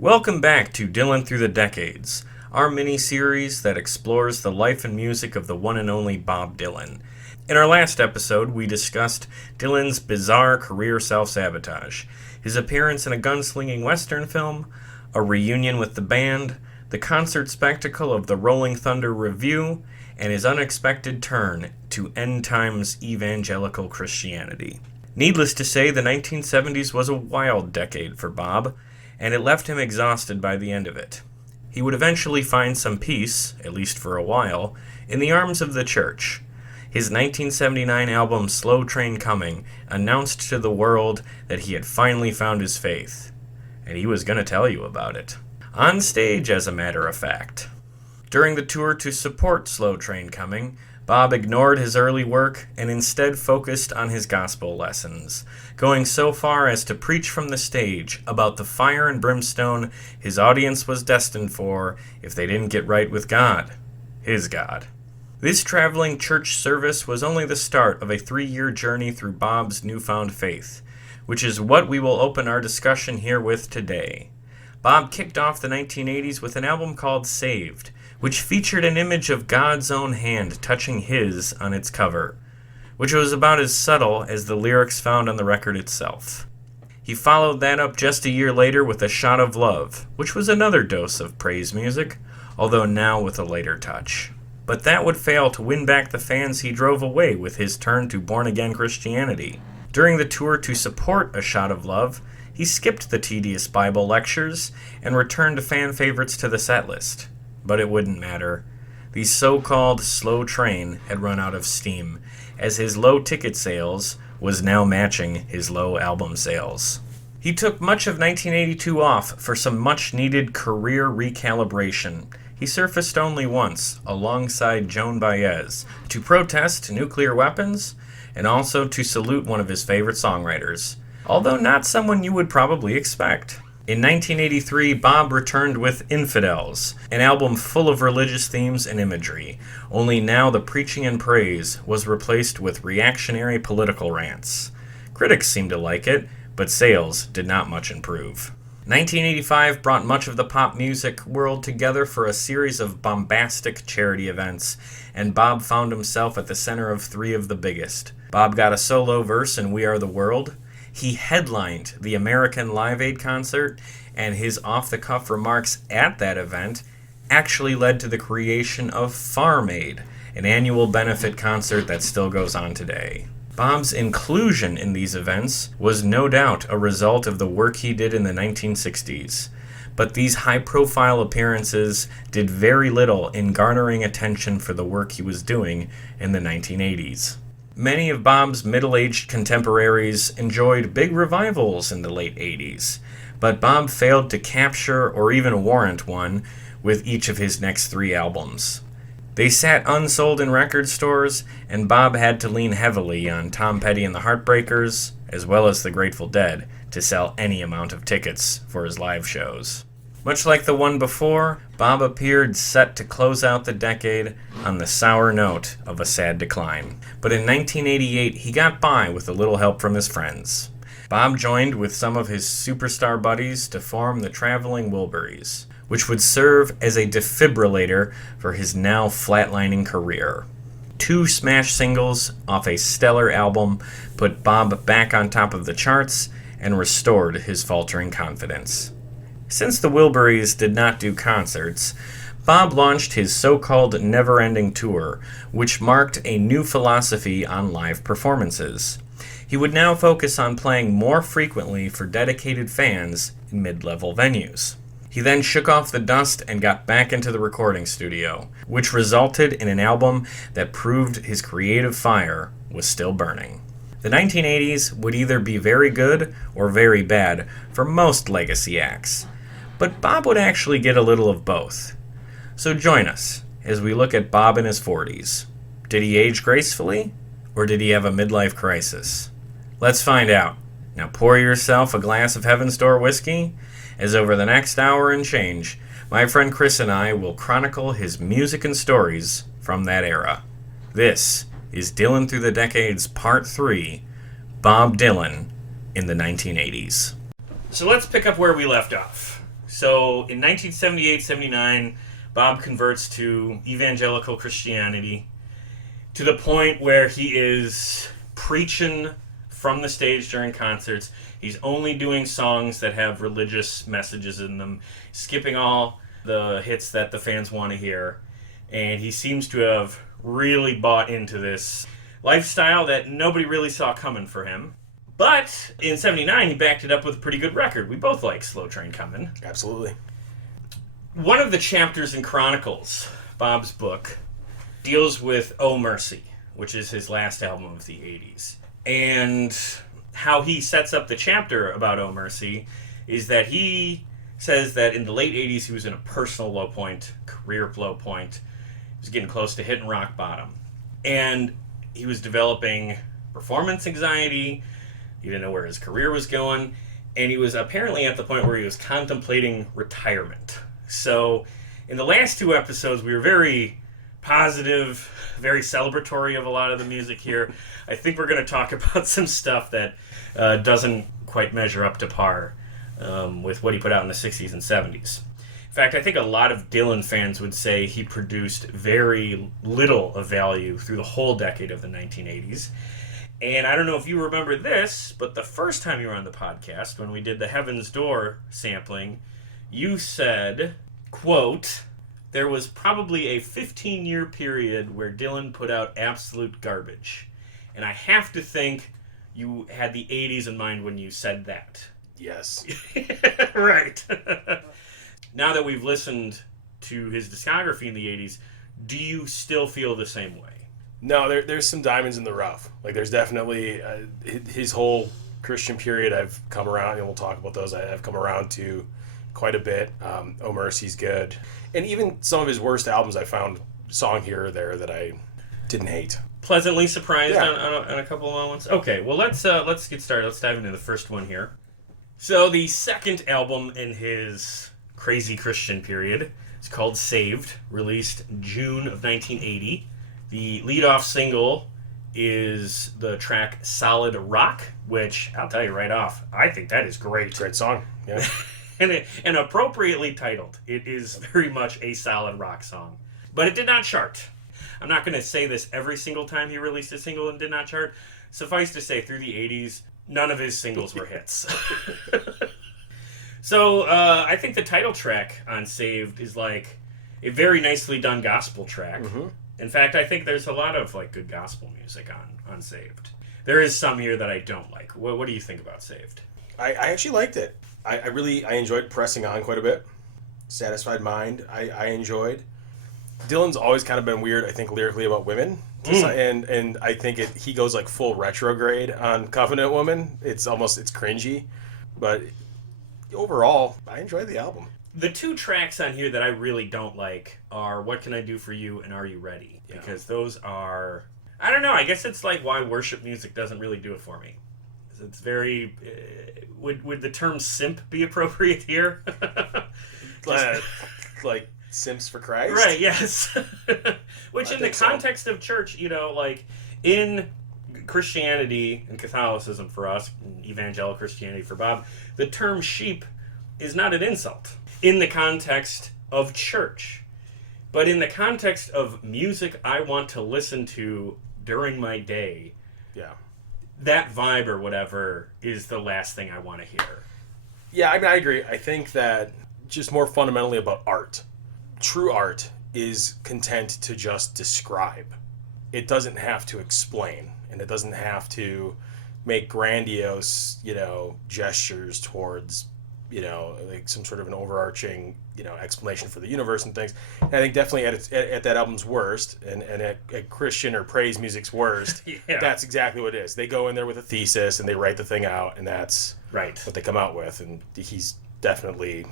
Welcome back to Dylan Through the Decades, our mini-series that explores the life and music of the one and only Bob Dylan. In our last episode, we discussed Dylan's bizarre career self-sabotage, his appearance in a gunslinging Western film, a reunion with the band, the concert spectacle of the Rolling Thunder Revue, and his unexpected turn to end times evangelical Christianity. Needless to say, the 1970s was a wild decade for Bob, and it left him exhausted by the end of it. He would eventually find some peace, at least for a while, in the arms of the church. His 1979 album Slow Train Coming announced to the world that he had finally found his faith, and he was going to tell you about it. On stage, as a matter of fact. During the tour to support Slow Train Coming, Bob ignored his early work and instead focused on his gospel lessons, going so far as to preach from the stage about the fire and brimstone his audience was destined for if they didn't get right with God, his God. This traveling church service was only the start of a 3-year journey through Bob's newfound faith, which is what we will open our discussion here with today. Bob kicked off the 1980s with an album called Saved, which featured an image of God's own hand touching his on its cover, which was about as subtle as the lyrics found on the record itself. He followed that up just a year later with A Shot of Love, which was another dose of praise music, although now with a lighter touch. But that would fail to win back the fans he drove away with his turn to born-again Christianity. During the tour to support A Shot of Love, he skipped the tedious Bible lectures and returned to fan favorites to the setlist. But it wouldn't matter. The so-called slow train had run out of steam, as his low ticket sales was now matching his low album sales. He took much of 1982 off for some much-needed career recalibration. He surfaced only once, alongside Joan Baez, to protest nuclear weapons and also to salute one of his favorite songwriters, although not someone you would probably expect. In 1983, Bob returned with Infidels, an album full of religious themes and imagery, only now the preaching and praise was replaced with reactionary political rants. Critics seemed to like it, but sales did not much improve. 1985 brought much of the pop music world together for a series of bombastic charity events, and Bob found himself at the center of 3 of the biggest. Bob got a solo verse in We Are the World. He headlined the American Live Aid concert, and his off-the-cuff remarks at that event actually led to the creation of Farm Aid, an annual benefit concert that still goes on today. Bob's inclusion in these events was no doubt a result of the work he did in the 1960s, but these high-profile appearances did very little in garnering attention for the work he was doing in the 1980s. Many of Bob's middle-aged contemporaries enjoyed big revivals in the late 80s, but Bob failed to capture or even warrant one with each of his next 3 albums. They sat unsold in record stores, and Bob had to lean heavily on Tom Petty and the Heartbreakers, as well as the Grateful Dead, to sell any amount of tickets for his live shows. Much like the one before, Bob appeared set to close out the decade on the sour note of a sad decline. But in 1988, he got by with a little help from his friends. Bob joined with some of his superstar buddies to form the Traveling Wilburys, which would serve as a defibrillator for his now flatlining career. 2 smash singles off a stellar album put Bob back on top of the charts and restored his faltering confidence. Since the Wilburys did not do concerts, Bob launched his so-called never-ending tour, which marked a new philosophy on live performances. He would now focus on playing more frequently for dedicated fans in mid-level venues. He then shook off the dust and got back into the recording studio, which resulted in an album that proved his creative fire was still burning. The 1980s would either be very good or very bad for most legacy acts, but Bob would actually get a little of both. So join us as we look at Bob in his 40s. Did he age gracefully, or did he have a midlife crisis? Let's find out. Now pour yourself a glass of Heaven's Door whiskey, as over the next hour and change, my friend Chris and I will chronicle his music and stories from that era. This is Dylan Through the Decades Part 3, Bob Dylan in the 1980s. So let's pick up where we left off. So in 1978-79, Bob converts to evangelical Christianity to the point where he is preaching from the stage during concerts. He's only doing songs that have religious messages in them, skipping all the hits that the fans want to hear. And he seems to have really bought into this lifestyle that nobody really saw coming for him. But in 79, he backed it up with a pretty good record. We both like Slow Train Comin'. Absolutely. One of the chapters in Chronicles, Bob's book, deals with Oh Mercy, which is his last album of the 80s. And how he sets up the chapter about Oh Mercy is that he says that in the late 80s he was in a personal low point, career low point. He was getting close to hitting rock bottom. And he was developing performance anxiety. He didn't know where his career was going. And he was apparently at the point where he was contemplating retirement. So in the last two episodes, we were very positive, very celebratory of a lot of the music here. I think we're going to talk about some stuff that doesn't quite measure up to par with what he put out in the 60s and 70s. In fact, I think a lot of Dylan fans would say he produced very little of value through the whole decade of the 1980s. And I don't know if you remember this, but the first time you were on the podcast, when we did the Heaven's Door sampling, you said, quote, "There was probably a 15-year period where Dylan put out absolute garbage." And I have to think you had the 80s in mind when you said that. Yes. Right. Now that we've listened to his discography in the 80s, do you still feel the same way? No, there's some diamonds in the rough. Like, there's definitely his whole Christian period I've come around, and we'll talk about those. I've come around to quite a bit. Oh Mercy's good. And even some of his worst albums, I found a song here or there that I didn't hate. Pleasantly surprised on a couple of moments. Okay, well, let's get started. Let's dive into the first one here. So the second album in his crazy Christian period is called Saved, released June of 1980. The lead-off single is the track Solid Rock, which, I'll tell you right off, I think that is great. Great song, yeah. and appropriately titled. It is very much a solid rock song. But it did not chart. I'm not going to say this every single time he released a single and did not chart. Suffice to say, through the 80s, none of his singles were hits. So I think the title track on Saved is like a very nicely done gospel track. Mm-hmm. In fact, I think there's a lot of like good gospel music on Saved. There is some here that I don't like. What do you think about Saved? I actually liked it. I enjoyed Pressing On quite a bit. Satisfied Mind, I enjoyed. Dylan's always kind of been weird, I think, lyrically about women. And I think he goes like full retrograde on Covenant Woman. It's cringy. But overall, I enjoyed the album. The two tracks on here that I really don't like are What Can I Do For You and Are You Ready? Yeah. Because those are, I don't know, I guess it's like why worship music doesn't really do it for me. It's very, would the term simp be appropriate here? Like simps for Christ? Right, yes. Which in the context of church, like in Christianity and Catholicism for us, and evangelical Christianity for Bob, the term sheep is not an insult in the context of church. But in the context of music I want to listen to during my day, yeah, that vibe or whatever is the last thing I want to hear. Yeah, I mean, I agree. I think that just more fundamentally about art. True art is content to just describe. It doesn't have to explain, and it doesn't have to make grandiose, gestures towards, like some sort of an overarching, explanation for the universe and things. And I think definitely at that album's worst, and at Christian or praise music's worst, yeah, that's exactly what it is. They go in there with a thesis and they write the thing out, and that's right what they come out with. And he's definitely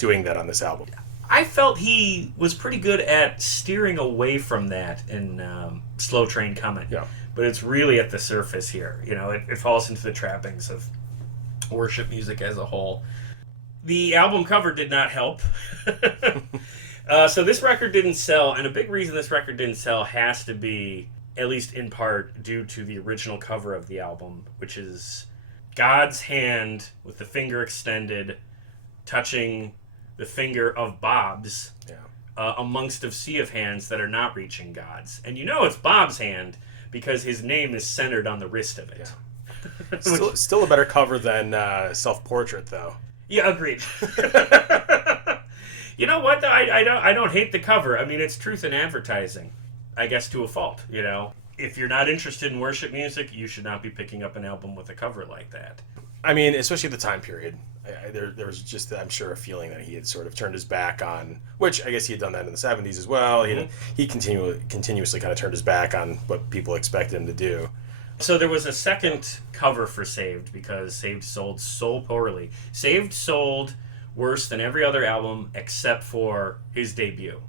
doing that on this album. I felt he was pretty good at steering away from that in Slow Train Comin'. Yeah. But it's really at the surface here. It falls into the trappings of worship music as a whole. The album cover did not help. So this record didn't sell, and a big reason this record didn't sell has to be, at least in part, due to the original cover of the album, which is God's hand with the finger extended, touching the finger of Bob's Yeah. amongst a sea of hands that are not reaching God's. And you know it's Bob's hand because his name is centered on the wrist of it. Yeah. Still a better cover than Self-Portrait, though. Yeah, agreed. You know what, though? I don't hate the cover. I mean, it's truth in advertising, I guess, to a fault, you know? If you're not interested in worship music, you should not be picking up an album with a cover like that. I mean, especially the time period. There was just, I'm sure, a feeling that he had sort of turned his back on, which I guess he had done that in the 70s as well. Mm-hmm. He continuously kind of turned his back on what people expected him to do. So there was a second cover for Saved because Saved sold so poorly. Saved sold worse than every other album except for his debut.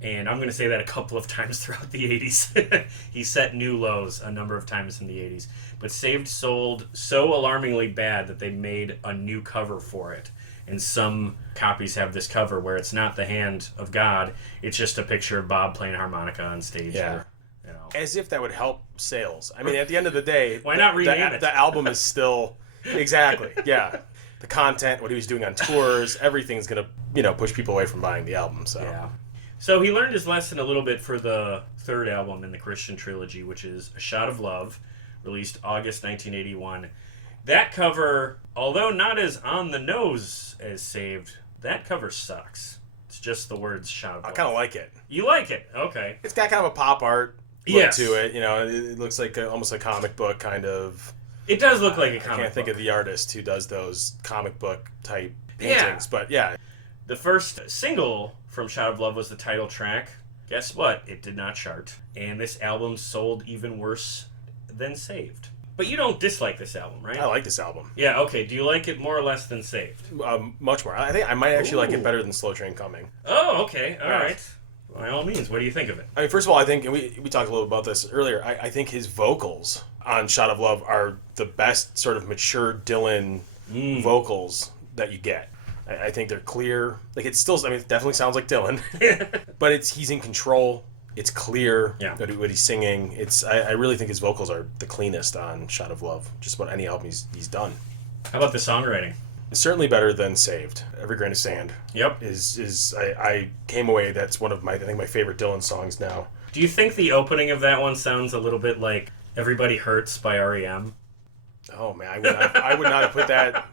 And I'm going to say that a couple of times throughout the 80s. He set new lows a number of times in the 80s. But Saved sold so alarmingly bad that they made a new cover for it. And some copies have this cover where it's not the hand of God. It's just a picture of Bob playing harmonica on stage. Yeah. Or, you know. As if that would help sales. I mean, at the end of the day... Why not rename it? The album is still... Exactly, yeah. The content, what he was doing on tours, everything's going to, push people away from buying the album. So. Yeah. So he learned his lesson a little bit for the third album in the Christian trilogy, which is A Shot of Love, released August 1981. That cover, although not as on the nose as Saved, that cover sucks. It's just the words Shot of Love. I kind of like it. You like it? Okay. It's got kind of a pop art look Yes. to it. It looks like almost a comic book kind of... It does look like a comic book. I can't think of the artist who does those comic book type paintings, but yeah. The first single from Shot of Love was the title track. Guess what? It did not chart. And this album sold even worse than Saved. But you don't dislike this album, right? I like this album. Yeah, okay. Do you like it more or less than Saved? Much more. I think I might actually like Ooh. it better than Slow Train Coming. Oh, okay. All right. By all means, what do you think of it? I mean, first of all, I think, and we talked a little about this earlier, I think his vocals on Shot of Love are the best sort of mature Dylan vocals that you get. I think they're clear. Like, it's still, I mean, it definitely sounds like Dylan, but he's in control. It's clear what he's singing. I really think his vocals are the cleanest on Shot of Love, just about any album he's done. How about the songwriting? It's certainly better than Saved. Every Grain of Sand. Yep. I came away, that's one of my favorite Dylan songs now. Do you think the opening of that one sounds a little bit like Everybody Hurts by REM? Oh man, I would not have put that.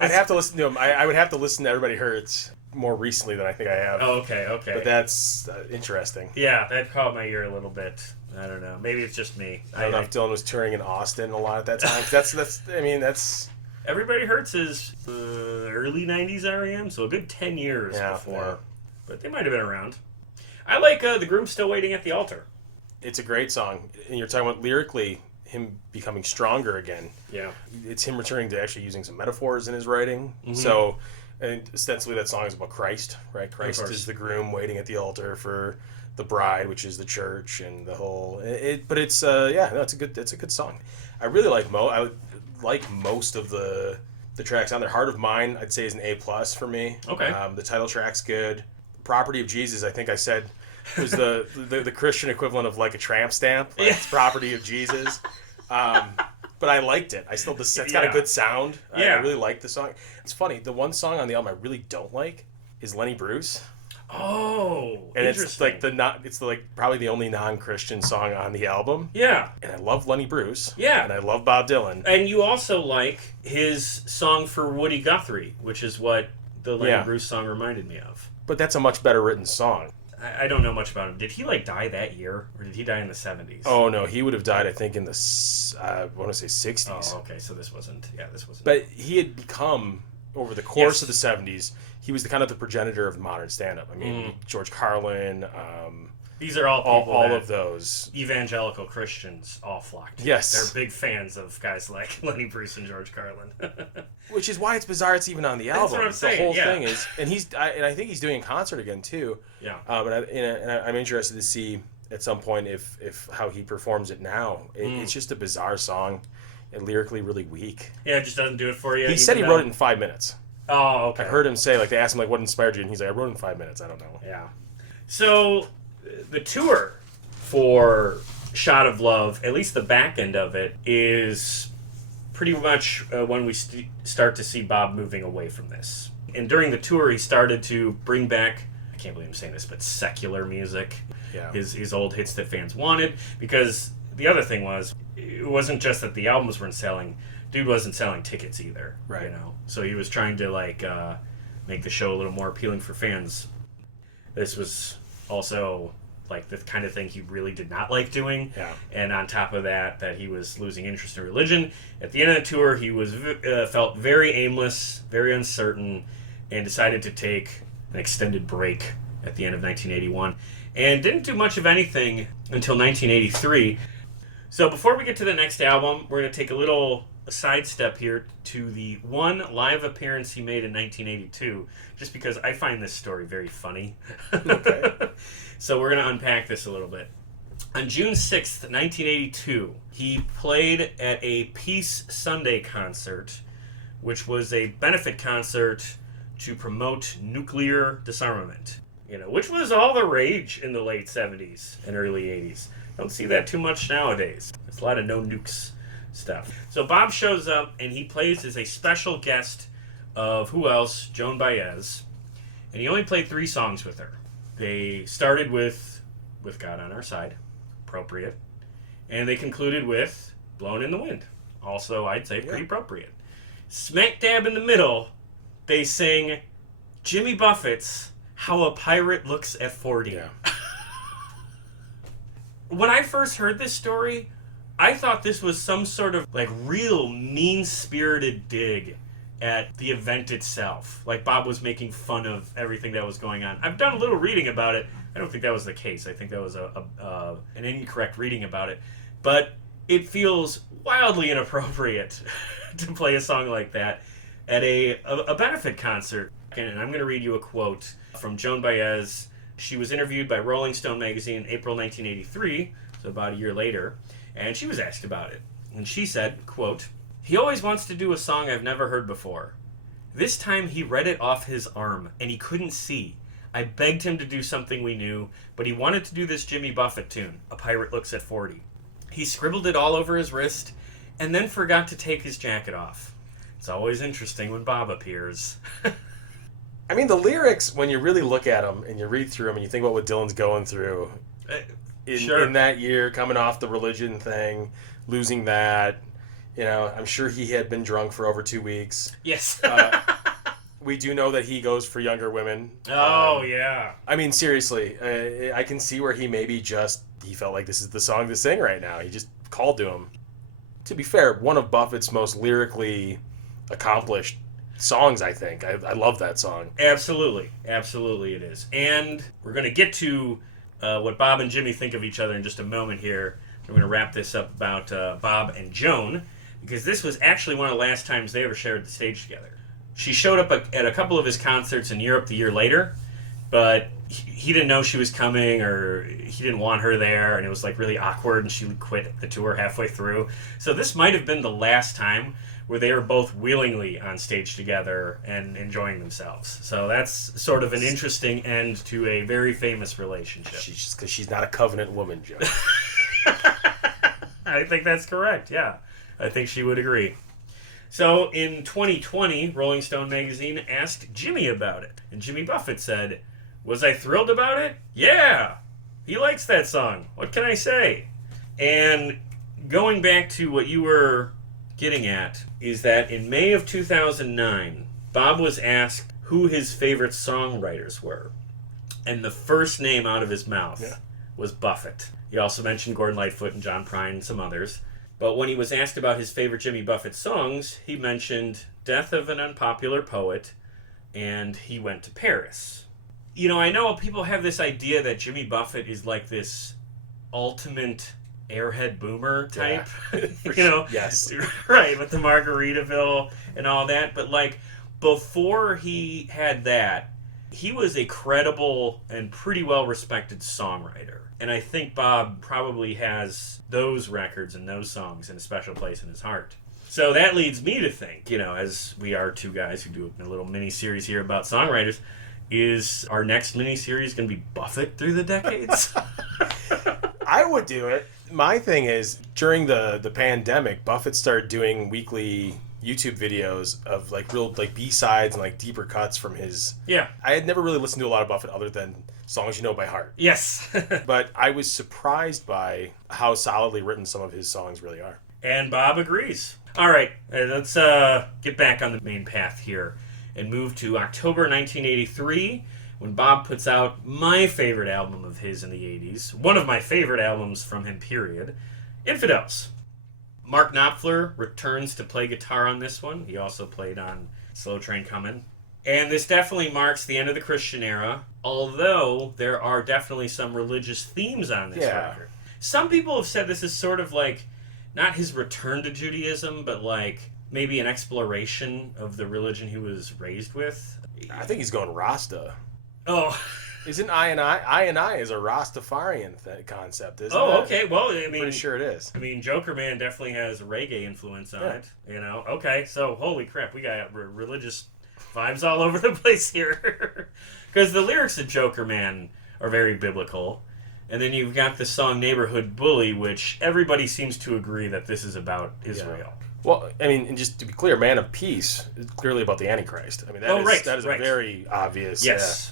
I'd have to listen to him. I would have to listen to Everybody Hurts more recently than I think I have. Oh, okay. But that's interesting. Yeah, that caught my ear a little bit. I don't know. Maybe it's just me. I don't know if Dylan was touring in Austin a lot at that time. That's. Everybody Hurts is early 90s REM, so a good 10 years before. Yeah. But they might have been around. I like The Groom Still Waiting at the Altar. It's a great song. And you're talking about lyrically, him becoming stronger again. Yeah. It's him returning to actually using some metaphors in his writing. Mm-hmm. So, and ostensibly that song is about Christ, right? Christ is the groom waiting at the altar for the bride, which is the church, and the whole. It's a good song. I really like I would like most of the tracks on there. Heart of Mine, I'd say, is an A+ for me. Okay. The title track's good. Property of Jesus, I think I said, was the Christian equivalent of like a tramp stamp. Like, it's Property of Jesus. But I liked it. It's got a good sound. I really like the song. It's funny. The one song on the album I really don't like is Lenny Bruce. Oh, and interesting. it's probably the only non-Christian song on the album. Yeah. And I love Lenny Bruce. Yeah. And I love Bob Dylan. And you also like his song for Woody Guthrie, which is what the Lenny Bruce song reminded me of. But that's a much better written song. I don't know much about him. Did he die that year, or did he die in the 70s? Oh no, he would have died, I think, in the I want to say 60s. Oh, okay, so this wasn't. But he had become, over the course of the 70s, he was the progenitor of modern stand-up. I mean, George Carlin. These are all of those evangelical Christians all flocked to. Yes, they're big fans of guys like Lenny Bruce and George Carlin. Which is why it's bizarre it's even on the album. That's what I'm saying. The whole thing is, and I think he's doing a concert again too. Yeah. But I'm interested to see at some point if how he performs it now. It's just a bizarre song, and lyrically really weak. Yeah, it just doesn't do it for you. He said he wrote it in 5 minutes. Oh, okay. I heard him say, they asked him what inspired you, and he's like, I wrote it in 5 minutes. I don't know. Yeah. So the tour for Shot of Love, at least the back end of it, is pretty much when we start to see Bob moving away from this. And during the tour, he started to bring back, I can't believe I'm saying this, but secular music. Yeah. His old hits that fans wanted. Because the other thing was, it wasn't just that the albums weren't selling. Dude wasn't selling tickets either. Right. You know? So he was trying to, like, make the show a little more appealing for fans. This was also like the kind of thing he really did not like doing. Yeah. And on top of that he was losing interest in religion. At the end of the tour, he was felt very aimless, very uncertain, and decided to take an extended break at the end of 1981, and didn't do much of anything until 1983. So before we get to the next album, we're going to take a little sidestep here to the one live appearance he made in 1982, just because I find this story very funny. Okay. So we're going to unpack this a little bit. On June 6th, 1982, he played at a Peace Sunday concert, which was a benefit concert to promote nuclear disarmament, which was all the rage in the late 70s and early 80s. Don't see that too much nowadays. There's a lot of no nukes stuff. So Bob shows up, and he plays as a special guest of who else? Joan Baez. And he only played 3 songs with her. They started with God on Our Side, appropriate. And they concluded with Blowin' in the Wind, also, I'd say, pretty appropriate. Smack dab in the middle, they sing Jimmy Buffett's How a Pirate Looks at 40. Yeah. When I first heard this story, I thought this was some sort of like real mean-spirited dig at the event itself. Like Bob was making fun of everything that was going on. I've done a little reading about it. I don't think that was the case. I think that was an incorrect reading about it. But it feels wildly inappropriate to play a song like that at a benefit concert. And I'm going to read you a quote from Joan Baez. She was interviewed by Rolling Stone magazine in April 1983, so about a year later, and she was asked about it. And she said, quote, "He always wants to do a song I've never heard before. This time he read it off his arm, and he couldn't see. I begged him to do something we knew, but he wanted to do this Jimmy Buffett tune, A Pirate Looks at 40. He scribbled it all over his wrist, and then forgot to take his jacket off. It's always interesting when Bob appears." I mean, the lyrics, when you really look at them and you read through them and you think about what Dylan's going through in that year, coming off the religion thing, losing that, I'm sure he had been drunk for over 2 weeks. Yes. We do know that he goes for younger women. Oh, yeah. I mean, seriously, I can see where he he felt like this is the song to sing right now. He just called to him. To be fair, one of Buffett's most lyrically accomplished songs, I think. I love that song. Absolutely it is. And we're going to get to what Bob and Jimmy think of each other in just a moment here. We're going to wrap this up about Bob and Joan, because this was actually one of the last times they ever shared the stage together. She showed up at a couple of his concerts in Europe the year later, but he didn't know she was coming, or he didn't want her there, and it was like really awkward, and she quit the tour halfway through. So this might have been the last time where they were both willingly on stage together and enjoying themselves. So that's sort of an interesting end to a very famous relationship. Because she's not a covenant woman, Joe. I think that's correct, yeah. I think she would agree. So in 2020, Rolling Stone magazine asked Jimmy about it. And Jimmy Buffett said, "Was I thrilled about it? Yeah! He likes that song. What can I say?" And going back to what you were getting at, is that in May of 2009, Bob was asked who his favorite songwriters were. And the first name out of his mouth was Buffett. He also mentioned Gordon Lightfoot and John Prine and some others. But when he was asked about his favorite Jimmy Buffett songs, he mentioned Death of an Unpopular Poet, and He Went to Paris. I know people have this idea that Jimmy Buffett is like this ultimate airhead boomer type, Yes. Right, with the Margaritaville and all that. But before he had that, he was a credible and pretty well respected songwriter. And I think Bob probably has those records and those songs in a special place in his heart. So that leads me to think, as we are two guys who do a little mini-series here about songwriters, is our next mini-series going to be Buffett through the decades? I would do it. My thing is, during the pandemic, Buffett started doing weekly YouTube videos of like real like B-sides and like deeper cuts from his. Yeah. I had never really listened to a lot of Buffett other than songs you know by heart. Yes. But I was surprised by how solidly written some of his songs really are. And Bob agrees. All right, let's get back on the main path here and move to October 1983, when Bob puts out my favorite album of his in the 80s, one of my favorite albums from him, period, Infidels. Mark Knopfler returns to play guitar on this one. He also played on Slow Train Comin'. And this definitely marks the end of the Christian era, although there are definitely some religious themes on this record. Some people have said this is sort of like, not his return to Judaism, but like maybe an exploration of the religion he was raised with. I think he's going Rasta. Oh. Isn't I and I is a Rastafarian concept, isn't it? Oh, okay. Well, I mean, pretty sure it is. I mean, Joker Man definitely has a reggae influence on it. You know. Okay, so holy crap, we got religious vibes all over the place here. Because the lyrics of Joker Man are very biblical. And then you've got the song Neighborhood Bully, which everybody seems to agree that this is about Israel. Yeah. Well, I mean, and just to be clear, Man of Peace is clearly about the Antichrist. I mean, that is a very obvious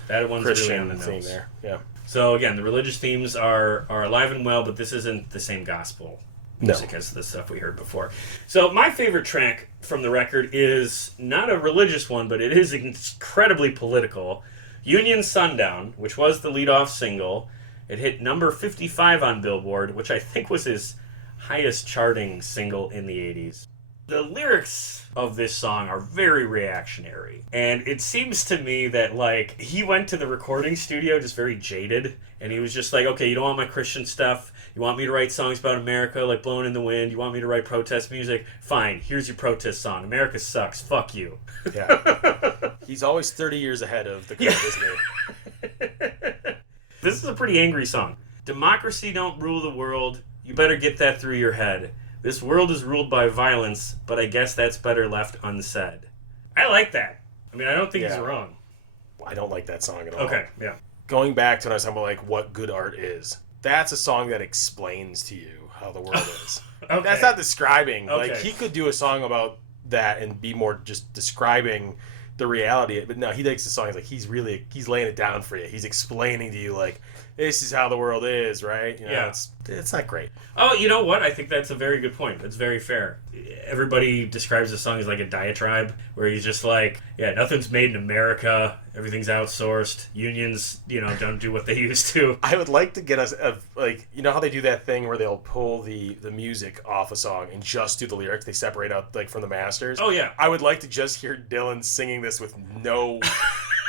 that one's Christian really on the theme nose. there. Yeah. So again, the religious themes are alive and well, but this isn't the same gospel music as the stuff we heard before. So my favorite track from the record is not a religious one, but it is incredibly political. Union Sundown, which was the lead-off single. It hit number 55 on Billboard, which I think was his highest charting single in the 80s. The lyrics of this song are very reactionary. And it seems to me that, like, he went to the recording studio just very jaded. And he was just like, okay, you don't want my Christian stuff. You want me to write songs about America, like Blowing in the Wind. You want me to write protest music? Fine, here's your protest song. America sucks. Fuck you. Yeah. He's always 30 years ahead of the curve, isn't he? This is a pretty angry song. Democracy don't rule the world. You better get that through your head. This world is ruled by violence, but I guess that's better left unsaid. I like that. I mean, I don't think he's wrong. I don't like that song at all. Okay, yeah. Going back to when I was talking about like what good art is, that's a song that explains to you how the world is. Okay. That's not describing. Okay. Like, he could do a song about that and be more just describing the reality. But no, he takes the song, he's laying it down for you. He's explaining to you, like, this is how the world is, right? You know, it's not great. Oh, you know what? I think that's a very good point. That's very fair. Everybody describes the song as like a diatribe, where he's just like, yeah, nothing's made in America. Everything's outsourced. Unions, don't do what they used to. I would like to get us, like, you know how they do that thing where they'll pull the music off a song and just do the lyrics? They separate out, like, from the masters. Oh, yeah. I would like to just hear Dylan singing this with no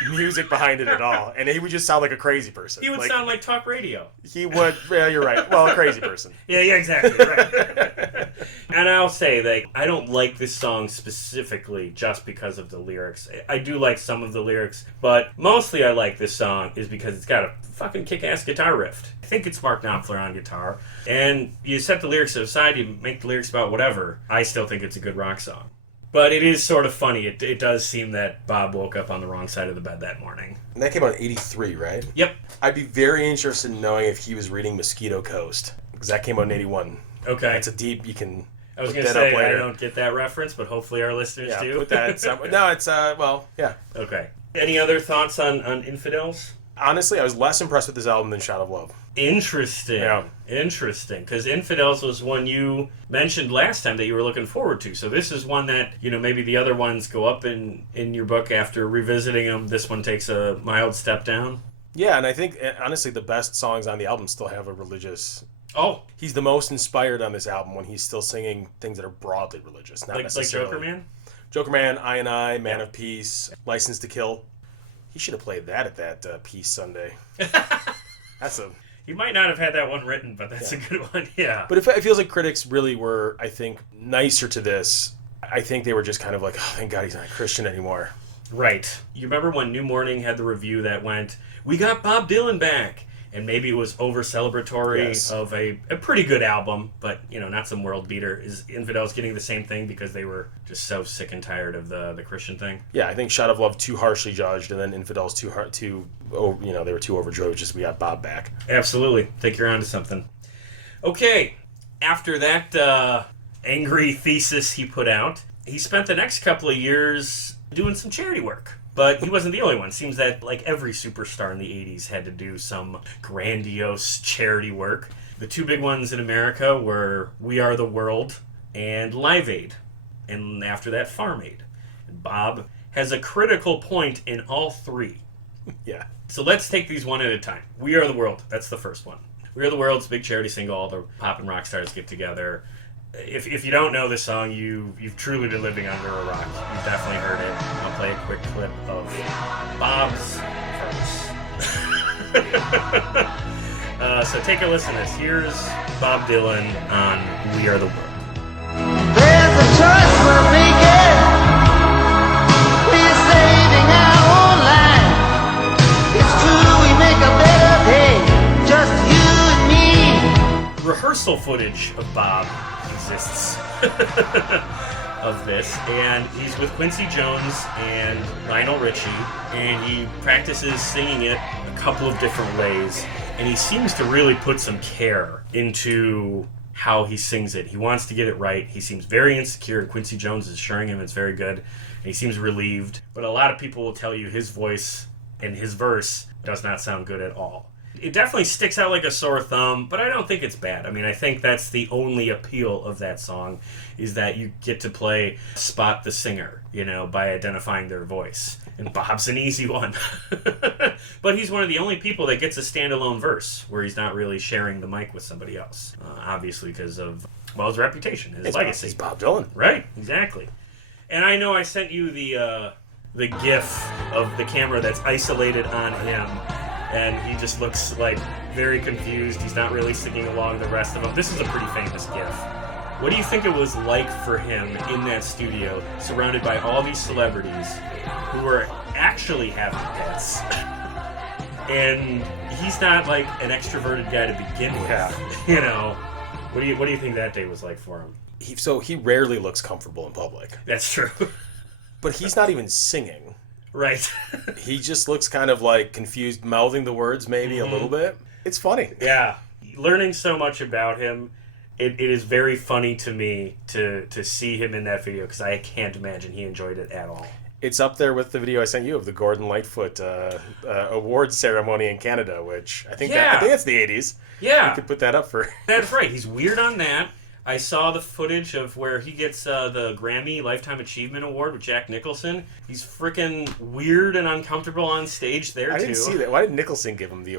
music behind it at all, and he would just sound like a crazy person. He would sound like talk radio. He would. Yeah, you're right. Well, a crazy person. Yeah, exactly. Right. And I'll say that I don't like this song specifically just because of the lyrics. I do like some of the lyrics, but mostly I like this song is because it's got a fucking kick-ass guitar riff. I think it's Mark Knopfler on guitar, and you set the lyrics aside, you make the lyrics about whatever. I still think it's a good rock song. But it is sort of funny. It does seem that Bob woke up on the wrong side of the bed that morning. And that came out in 83, right? Yep. I'd be very interested in knowing if he was reading Mosquito Coast, because that came out in 81. Okay. It's a deep, you can I was going to say, I don't get that reference, but hopefully our listeners do. Put that somewhere. No, it's, yeah. Okay. Any other thoughts on Infidels? Honestly, I was less impressed with this album than Shot of Love. Interesting. Yeah. Interesting. Because Infidels was one you mentioned last time that you were looking forward to. So this is one that, maybe the other ones go up in your book after revisiting them. This one takes a mild step down. Yeah, and I think, honestly, the best songs on the album still have a religious... Oh. He's the most inspired on this album when he's still singing things that are broadly religious, not necessarily... Like Joker Man? Joker Man, I, Man of Peace, License to Kill. He should have played that at that Peace Sunday. He might not have had that one written, but that's a good one, yeah. But it feels like critics really were, I think, nicer to this. I think they were just kind of like, oh, thank God he's not a Christian anymore. Right. You remember when New Morning had the review that went, we got Bob Dylan back? And maybe it was over-celebratory of a pretty good album, but, not some world beater. Is Infidels getting the same thing because they were just so sick and tired of the Christian thing? Yeah, I think Shot of Love too harshly judged, and then Infidels they were too overjoyed, just we got Bob back. Absolutely. Think you're onto something. Okay, after that angry thesis he put out, he spent the next couple of years doing some charity work. But he wasn't the only one. Seems that like every superstar in the 80s had to do some grandiose charity work. The two big ones in America were We Are the World and Live Aid. And after that, Farm Aid. And Bob has a critical point in all three. Yeah. So let's take these one at a time. We Are the World. That's the first one. We Are the World's a big charity single. All the pop and rock stars get together. If you don't know this song, you've truly been living under a rock. You've definitely heard it. I'll play a quick clip of Bob's verse. So take a listen to this. Here's Bob Dylan on We Are the World. There's a choice we're making. We're saving our own life. It's true we make a better day, just you and me. Rehearsal footage of Bob exists of this, and he's with Quincy Jones and Lionel Richie, and he practices singing it a couple of different ways, and he seems to really put some care into how he sings it. He wants to get it right. He seems very insecure, and Quincy Jones is assuring him it's very good, and he seems relieved, but a lot of people will tell you his voice and his verse does not sound good at all. It definitely sticks out like a sore thumb, but I don't think it's bad. I mean, I think that's the only appeal of that song, is that you get to play Spot the Singer, by identifying their voice. And Bob's an easy one. But he's one of the only people that gets a standalone verse, where he's not really sharing the mic with somebody else. Obviously because of, his reputation, his legacy. It's Bob Dylan. Right, exactly. And I know I sent you the GIF of the camera that's isolated on him, and he just looks like very confused. He's not really singing along the rest of them. This is a pretty famous GIF. What do you think it was like for him in that studio, surrounded by all these celebrities who were actually having hits? And he's not like an extroverted guy to begin with. Yeah. What do you think that day was like for him? He rarely looks comfortable in public. That's true. But he's not even singing. Right. He just looks kind of like confused, mouthing the words maybe a little bit. It's funny. Yeah. Learning so much about him, it is very funny to me to see him in that video, because I can't imagine he enjoyed it at all. It's up there with the video I sent you of the Gordon Lightfoot awards ceremony in Canada, which I think that's the 80s. Yeah. You could put that up for... That's right. He's weird on that. I saw the footage of where he gets the Grammy Lifetime Achievement Award with Jack Nicholson. He's freaking weird and uncomfortable on stage there, too. I didn't see that. Why would Nicholson give him the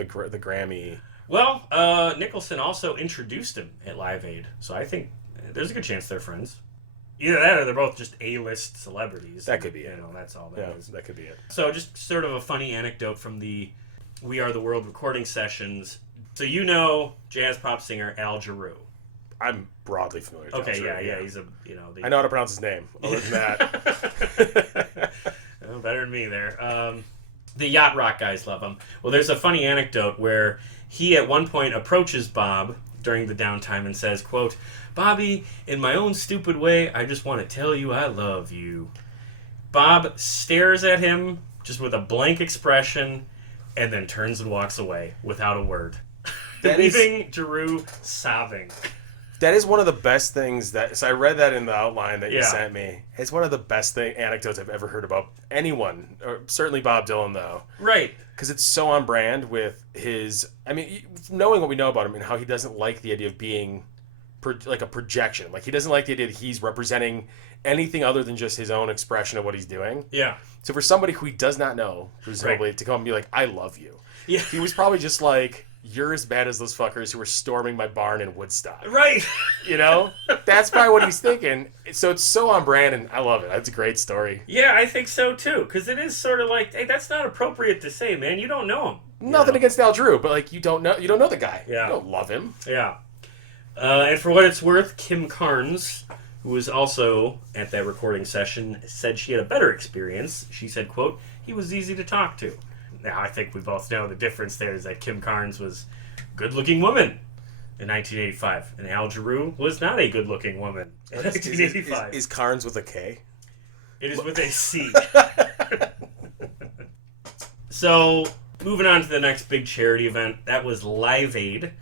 Grammy? Well, Nicholson also introduced him at Live Aid, so I think there's a good chance they're friends. Either that or they're both just A-list celebrities. That could be it. That's all that is. That could be it. So just sort of a funny anecdote from the We Are the World recording sessions. So jazz pop singer Al Jarreau. I'm broadly familiar with Okay, Al Jarreau, yeah. He's I know how to pronounce his name. Other than that. Oh, better than me there. The yacht rock guys love him. Well, there's a funny anecdote where he at one point approaches Bob during the downtime and says, quote, "Bobby, in my own stupid way, I just want to tell you I love you." Bob stares at him just with a blank expression and then turns and walks away without a word. Leaving Jarreau sobbing. That is one of the best things so I read that in the outline that you sent me. It's one of the best anecdotes I've ever heard about anyone, or certainly Bob Dylan, though. Right. Because it's so on brand with knowing what we know about him and how he doesn't like the idea of being like a projection. Like, he doesn't like the idea that he's representing anything other than just his own expression of what he's doing. Yeah. So for somebody who he does not know, presumably, to come and be like, "I love you." Yeah. He was probably just like, "You're as bad as those fuckers who were storming my barn in Woodstock." Right. That's probably what he's thinking. So it's so on brand, and I love it. That's a great story. Yeah, I think so too. Because it is sort of like, hey, that's not appropriate to say, man. You don't know him. Nothing against Al Jarreau, but like you don't know the guy. Yeah. You don't love him. Yeah. And for what it's worth, Kim Carnes, who was also at that recording session, said she had a better experience. She said, quote, "He was easy to talk to." Now, I think we both know the difference there is that Kim Carnes was a good-looking woman in 1985, and Al Jarreau was not a good-looking woman in 1985. Is Carnes with a K? It is with a C. So, moving on to the next big charity event, that was Live Aid,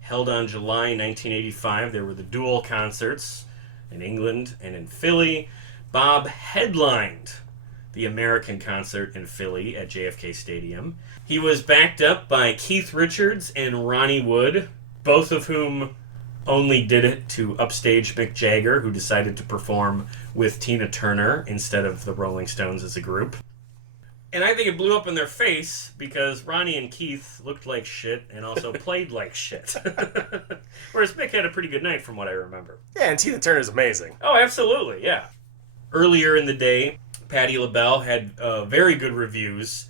held on July 1985. There were the dual concerts. in England and in Philly. Bob headlined the American concert in Philly at JFK Stadium. He was backed up by Keith Richards and Ronnie Wood, both of whom only did it to upstage Mick Jagger, who decided to perform with Tina Turner instead of the Rolling Stones as a group. And I think it blew up in their face because Ronnie and Keith looked like shit and also played like shit. Whereas Mick had a pretty good night from what I remember. Yeah, and Tina Turner's amazing. Oh, absolutely, yeah. Earlier in the day, Patti LaBelle had very good reviews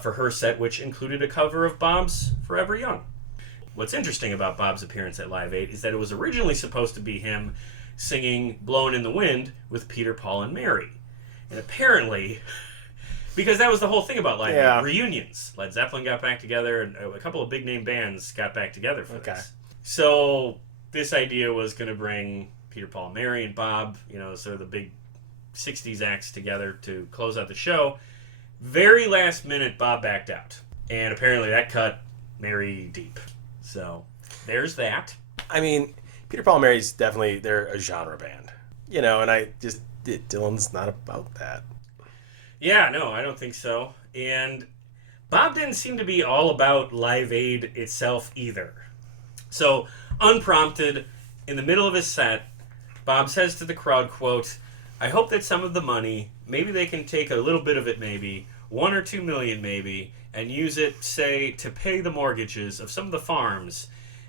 for her set, which included a cover of Bob's Forever Young. What's interesting about Bob's appearance at Live 8 is that it was originally supposed to be him singing Blowin' in the Wind with Peter, Paul, and Mary. And apparently, because that was the whole thing about Live 8, reunions. Led Zeppelin got back together, and a couple of big-name bands got back together for this. So this idea was going to bring Peter, Paul, and Mary, and Bob, sort of the big 60s acts together to close out the show. Very last minute, Bob backed out. And apparently that cut Mary deep. So there's that. I mean, Peter, Paul, and Mary's definitely, they're a genre band. And Dylan's not about that. Yeah, no, I don't think so. And Bob didn't seem to be all about Live Aid itself either. So, unprompted, in the middle of his set, Bob says to the crowd, quote, "I hope that some of the money, maybe they can take a little bit of it maybe, 1 or 2 million maybe, and use it, say, to pay the mortgages of some of the farms,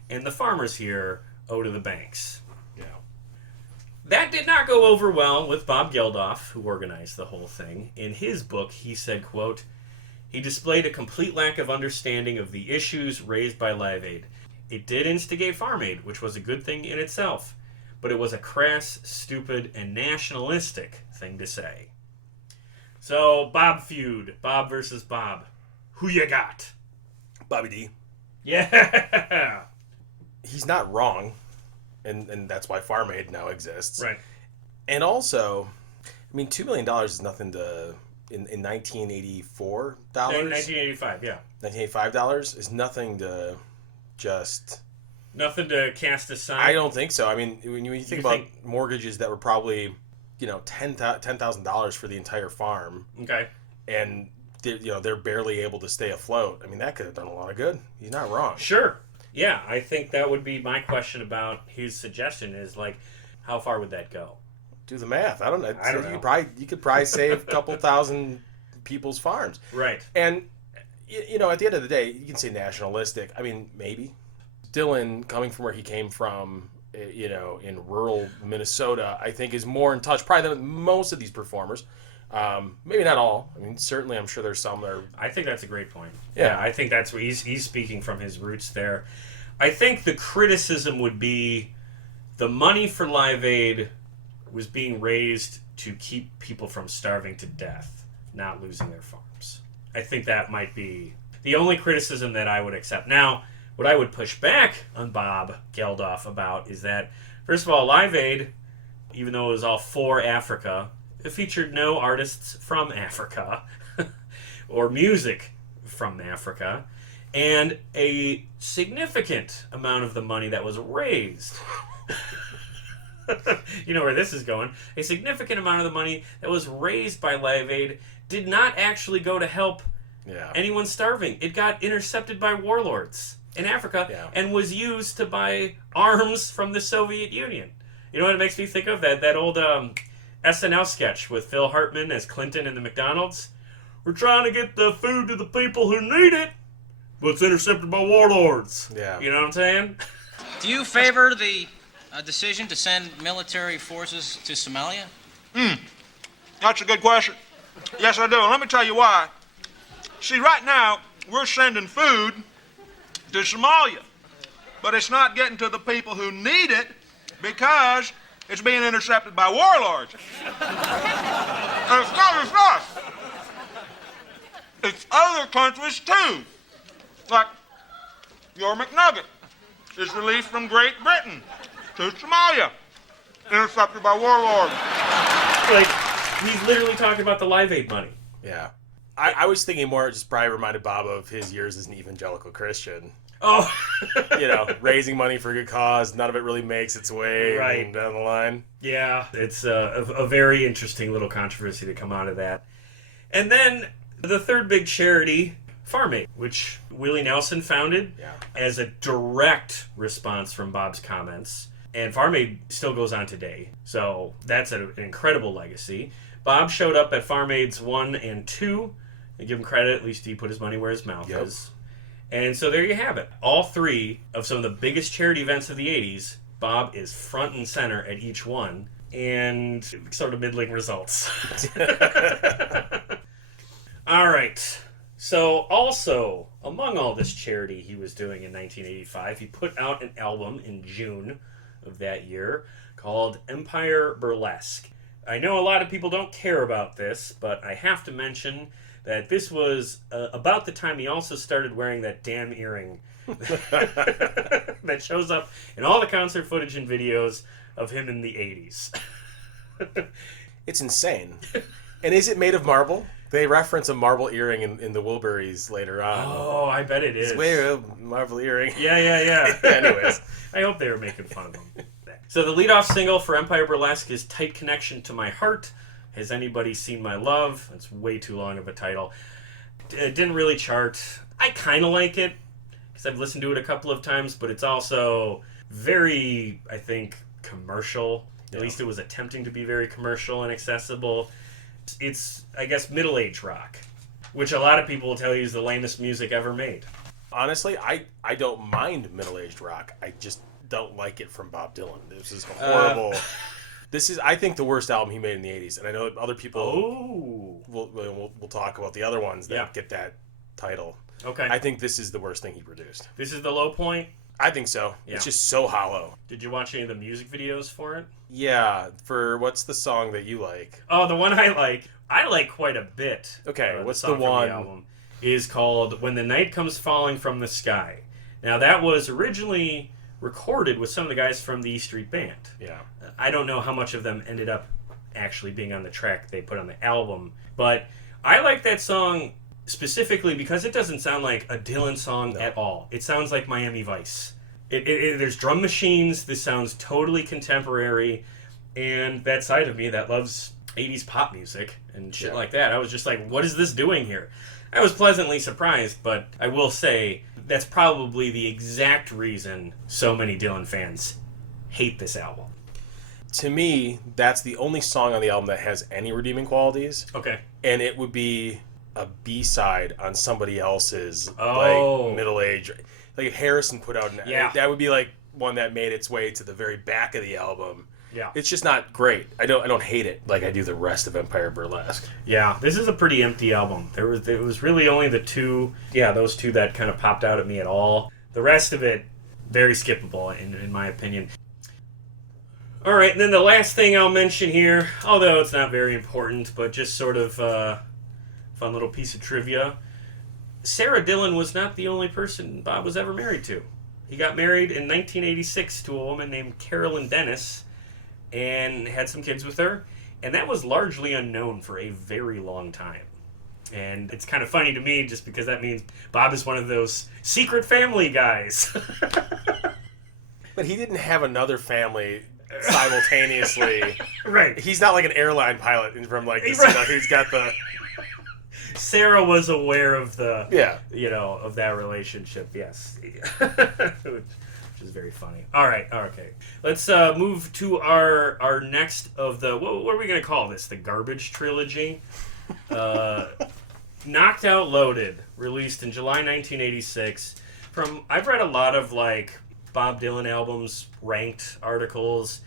and the farmers here owe to the banks." That did not go over well with Bob Geldof, who organized the whole thing. In his book, he said, quote, "He displayed a complete lack of understanding of the issues raised by Live Aid. It did instigate Farm Aid, which was a good thing in itself, but it was a crass, stupid, and nationalistic thing to say." So, Bob feud. Bob versus Bob. Who you got? Bobby D. Yeah! He's not wrong. And that's why Farm Aid now exists. Right. And also, I mean, $2 million is nothing to, in 1984 dollars? 1985, yeah. 1985 dollars is nothing to just... Nothing to cast aside? I don't think so. I mean, when you think about mortgages that were probably, $10,000 for the entire farm. Okay. And, they're barely able to stay afloat. I mean, that could have done a lot of good. He's not wrong. Sure. Yeah, I think that would be my question about his suggestion is, how far would that go? Do the math. I don't know. I don't know. You could probably save a couple thousand people's farms. Right. And, at the end of the day, you can say nationalistic. I mean, maybe. Dylan, coming from where he came from, in rural Minnesota, I think is more in touch probably than most of these performers. Maybe not all. I mean, certainly I'm sure there's some that are... I think that's a great point. Yeah, I think that's what he's speaking from his roots there. I think the criticism would be the money for Live Aid was being raised to keep people from starving to death, not losing their farms. I think that might be the only criticism that I would accept. Now, what I would push back on Bob Geldof about is that, first of all, Live Aid, even though it was all for Africa, it featured no artists from Africa or music from Africa, and a significant amount of the money that was raised, you know where this is going, a significant amount of the money that was raised by Live Aid did not actually go to help anyone starving. It got intercepted by warlords in Africa and was used to buy arms from the Soviet Union. You know what it makes me think of? That old SNL sketch with Phil Hartman as Clinton in the McDonald's. "We're trying to get the food to the people who need it, but it's intercepted by warlords." Yeah. You know what I'm saying? Do you favor the decision to send military forces to Somalia? That's a good question. Yes, I do. And let me tell you why. See, right now, we're sending food to Somalia, but it's not getting to the people who need it because it's being intercepted by warlords. And it's not just us. It's other countries, too. Like your McNugget is released from Great Britain to Somalia, intercepted by warlords. He's literally talking about the Live Aid money. Yeah. I was thinking more, just probably reminded Bob of his years as an evangelical Christian. Oh, raising money for a good cause. None of it really makes its way Right. down the line. yeah. It's a very interesting little controversy to come out of that. And then the third big charity, Farm Aid, which Willie Nelson founded as a direct response from Bob's comments. And Farm Aid still goes on today. So that's an incredible legacy. Bob showed up at Farm Aid's 1 and 2. I give him credit, at least he put his money where his mouth is. And so there you have it. All three of some of the biggest charity events of the 80s, Bob is front and center at each one. And sort of middling results. All right. So also, among all this charity he was doing in 1985, he put out an album in June of that year called Empire Burlesque. I know a lot of people don't care about this, but I have to mention that this was about the time he also started wearing that damn earring that shows up in all the concert footage and videos of him in the 80s. It's insane. And is it made of marble? They reference a marble earring in the Wilburys later on. Oh, I bet it is. Wear a marble earring. Yeah. Anyways. I hope they were making fun of him. So the leadoff single for Empire Burlesque is Tight Connection to My Heart. Has Anybody Seen My Love? That's way too long of a title. It didn't really chart. I kind of like it because I've listened to it a couple of times, but it's also very, I think, commercial. At least it was attempting to be very commercial and accessible. It's, I guess, middle-age rock, which a lot of people will tell you is the lamest music ever made. Honestly, I don't mind middle-aged rock. I just don't like it from Bob Dylan. This is horrible. This is, I think, the worst album he made in the 80s. And I know other people we'll talk about the other ones that get that title. Okay. I think this is the worst thing he produced. This is the low point? I think so. Yeah. It's just so hollow. Did you watch any of the music videos for it? Yeah. For what's the song that you like? Oh, the one I like quite a bit. Okay, what's the song from one? The album is called When the Night Comes Falling from the Sky. Now, that was originally recorded with some of the guys from the E Street Band. Yeah. I don't know how much of them ended up actually being on the track they put on the album, but I like that song specifically because it doesn't sound like a Dylan song at all. It sounds like Miami Vice. There's drum machines. This sounds totally contemporary, and that side of me that loves 80s pop music and shit like that, I was just like, what is this doing here? I was pleasantly surprised, but I will say that's probably the exact reason so many Dylan fans hate this album. To me, that's the only song on the album that has any redeeming qualities. Okay. And it would be a B-side on somebody else's Oh. like middle age. Like if Harrison put out that would be like one that made its way to the very back of the album. Yeah. It's just not great. I don't hate it like I do the rest of Empire Burlesque. Yeah, this is a pretty empty album. It was really only those two that kind of popped out at me at all. The rest of it, very skippable in my opinion. All right, and then the last thing I'll mention here, although it's not very important, but just sort of fun little piece of trivia. Sarah Dillon was not the only person Bob was ever married to. He got married in 1986 to a woman named Carolyn Dennis and had some kids with her, and that was largely unknown for a very long time. And it's kind of funny to me just because that means Bob is one of those secret family guys. But he didn't have another family simultaneously. Right. He's not like an airline pilot from like the who's got the... Sarah was aware of the, of that relationship, yes. Which is very funny. All right, okay. Let's move to our next of the, what are we going to call this? The garbage trilogy? Knocked Out Loaded, released in July 1986. I've read a lot of like Bob Dylan albums ranked articles,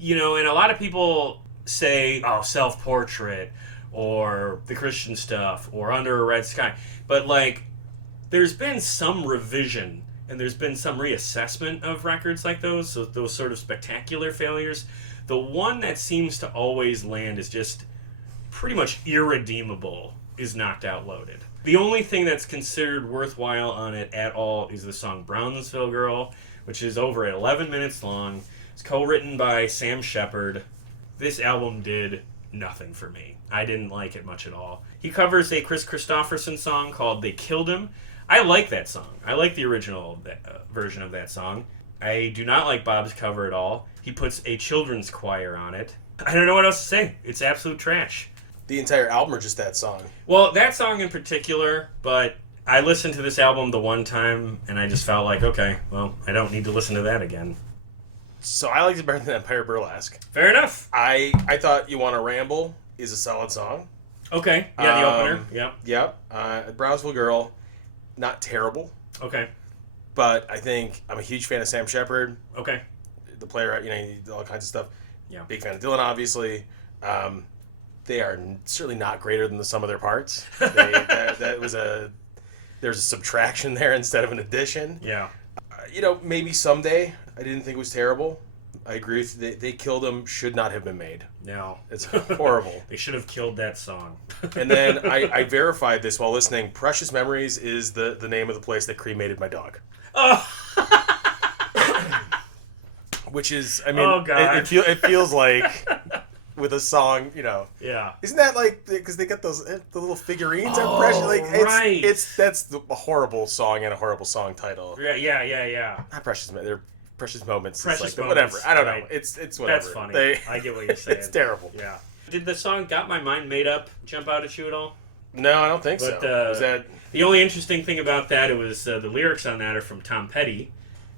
and a lot of people say, Self-Portrait, or The Christian Stuff, or Under a Red Sky. But, like, there's been some revision, and there's been some reassessment of records like those, so those sort of spectacular failures. The one that seems to always land is just pretty much irredeemable is Knocked Out Loaded. The only thing that's considered worthwhile on it at all is the song Brownsville Girl, which is over 11 minutes long. It's co-written by Sam Shepard. This album did nothing for me. I didn't like it much at all. He covers a Chris Christopherson song called They Killed Him. I like that song. I like the original version of that song. I do not like Bob's cover at all. He puts a children's choir on it. I don't know what else to say. It's absolute trash. The entire album or just that song? Well, that song in particular, but I listened to this album the one time, and I just felt like, okay, well, I don't need to listen to that again. So I liked it better than Empire Burlesque. Fair enough. I thought You Wanna Ramble is a solid song. Okay, yeah, the opener, yep. Yep. Brownsville Girl, not terrible. Okay. But I think I'm a huge fan of Sam Shepard. Okay. The player, he did all kinds of stuff. Yeah. Big fan of Dylan, obviously. They are certainly not greater than the sum of their parts. There's a subtraction there instead of an addition. Yeah. Maybe someday. I didn't think it was terrible. I agree with you. They killed him. Should not have been made. No. It's horrible. They should have killed that song. And then I verified this while listening. Precious Memories is the name of the place that cremated my dog. Oh. Which is, Oh, God. it feels like with a song, Yeah. Isn't that like, because they got the little figurines are Oh, precious? Like, right. That's a horrible song and a horrible song title. Yeah. Not precious, they're precious moments. Precious it's like, moments, whatever. I don't right. know. It's whatever. That's funny. I get what you're saying. It's terrible. Yeah. Did the song Got My Mind Made Up jump out at you at all? No, I don't think But, so. Was that... The only interesting thing about that, it was the lyrics on that are from Tom Petty.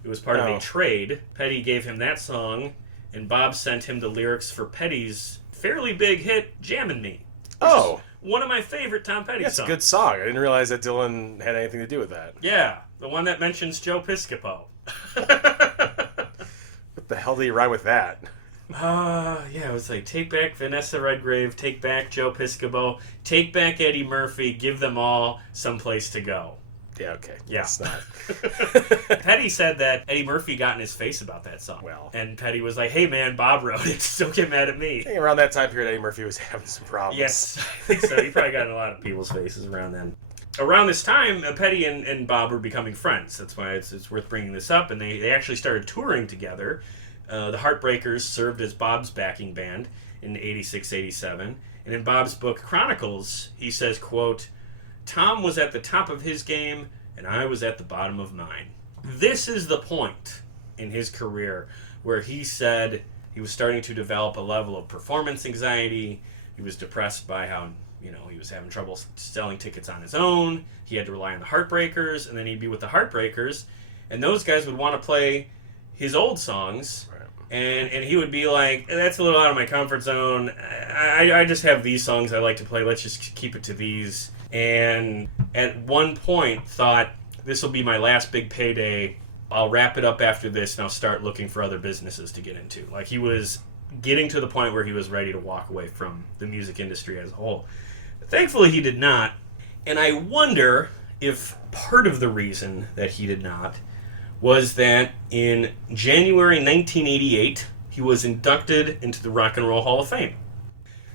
It was part of a trade. Petty gave him that song, and Bob sent him the lyrics for Petty's fairly big hit, Jammin' Me. Oh. One of my favorite Tom Petty That's songs. a good song. I didn't realize that Dylan had anything to do with that. Yeah, the one that mentions Joe Piscopo. What the hell did he rhyme with that? Yeah, it was like, take back Vanessa Redgrave, take back Joe Piscopo, take back Eddie Murphy, give them all someplace to go. Yeah, okay. Yeah. It's not. Petty said that Eddie Murphy got in his face about that song. Well. And Petty was like, hey man, Bob wrote it, don't get mad at me. I think around that time period, Eddie Murphy was having some problems. Yes, I think so. He probably got in a lot of people's faces around then. Around this time, Petty and Bob were becoming friends. That's why it's worth bringing this up. And they actually started touring together. The Heartbreakers served as Bob's backing band in 86, 87. And in Bob's book, Chronicles, he says, quote, Tom was at the top of his game, and I was at the bottom of mine. This is the point in his career where he said he was starting to develop a level of performance anxiety. He was depressed by how, he was having trouble selling tickets on his own. He had to rely on the Heartbreakers, and then he'd be with the Heartbreakers, and those guys would want to play his old songs. Right. And he would be like, that's a little out of my comfort zone. I just have these songs I like to play. Let's just keep it to these. And at one point thought, this will be my last big payday. I'll wrap it up after this, and I'll start looking for other businesses to get into. Like, he was getting to the point where he was ready to walk away from the music industry as a whole. Thankfully, he did not. And I wonder if part of the reason that he did not was that in January 1988, he was inducted into the Rock and Roll Hall of Fame.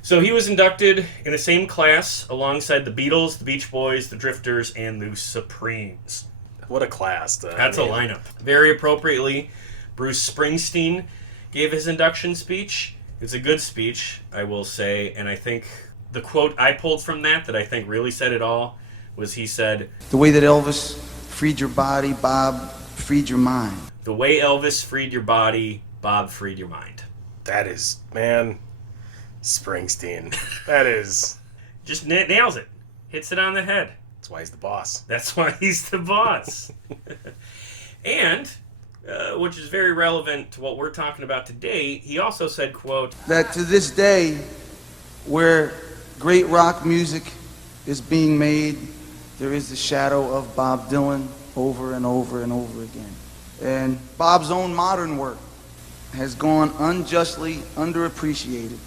So he was inducted in the same class alongside the Beatles, the Beach Boys, the Drifters, and the Supremes. What a class. That's a lineup. Very appropriately, Bruce Springsteen gave his induction speech. It's a good speech, I will say, and I think the quote I pulled from that I think really said it all was he said, the way that Elvis freed your body, Bob freed your mind. The way Elvis freed your body, Bob freed your mind. That is, man, Springsteen. That is... Just nails it. Hits it on the head. That's why he's the boss. That's why he's the boss. And, which is very relevant to what we're talking about today, he also said, quote, that to this day, where great rock music is being made, there is the shadow of Bob Dylan over and over and over again. And Bob's own modern work has gone unjustly underappreciated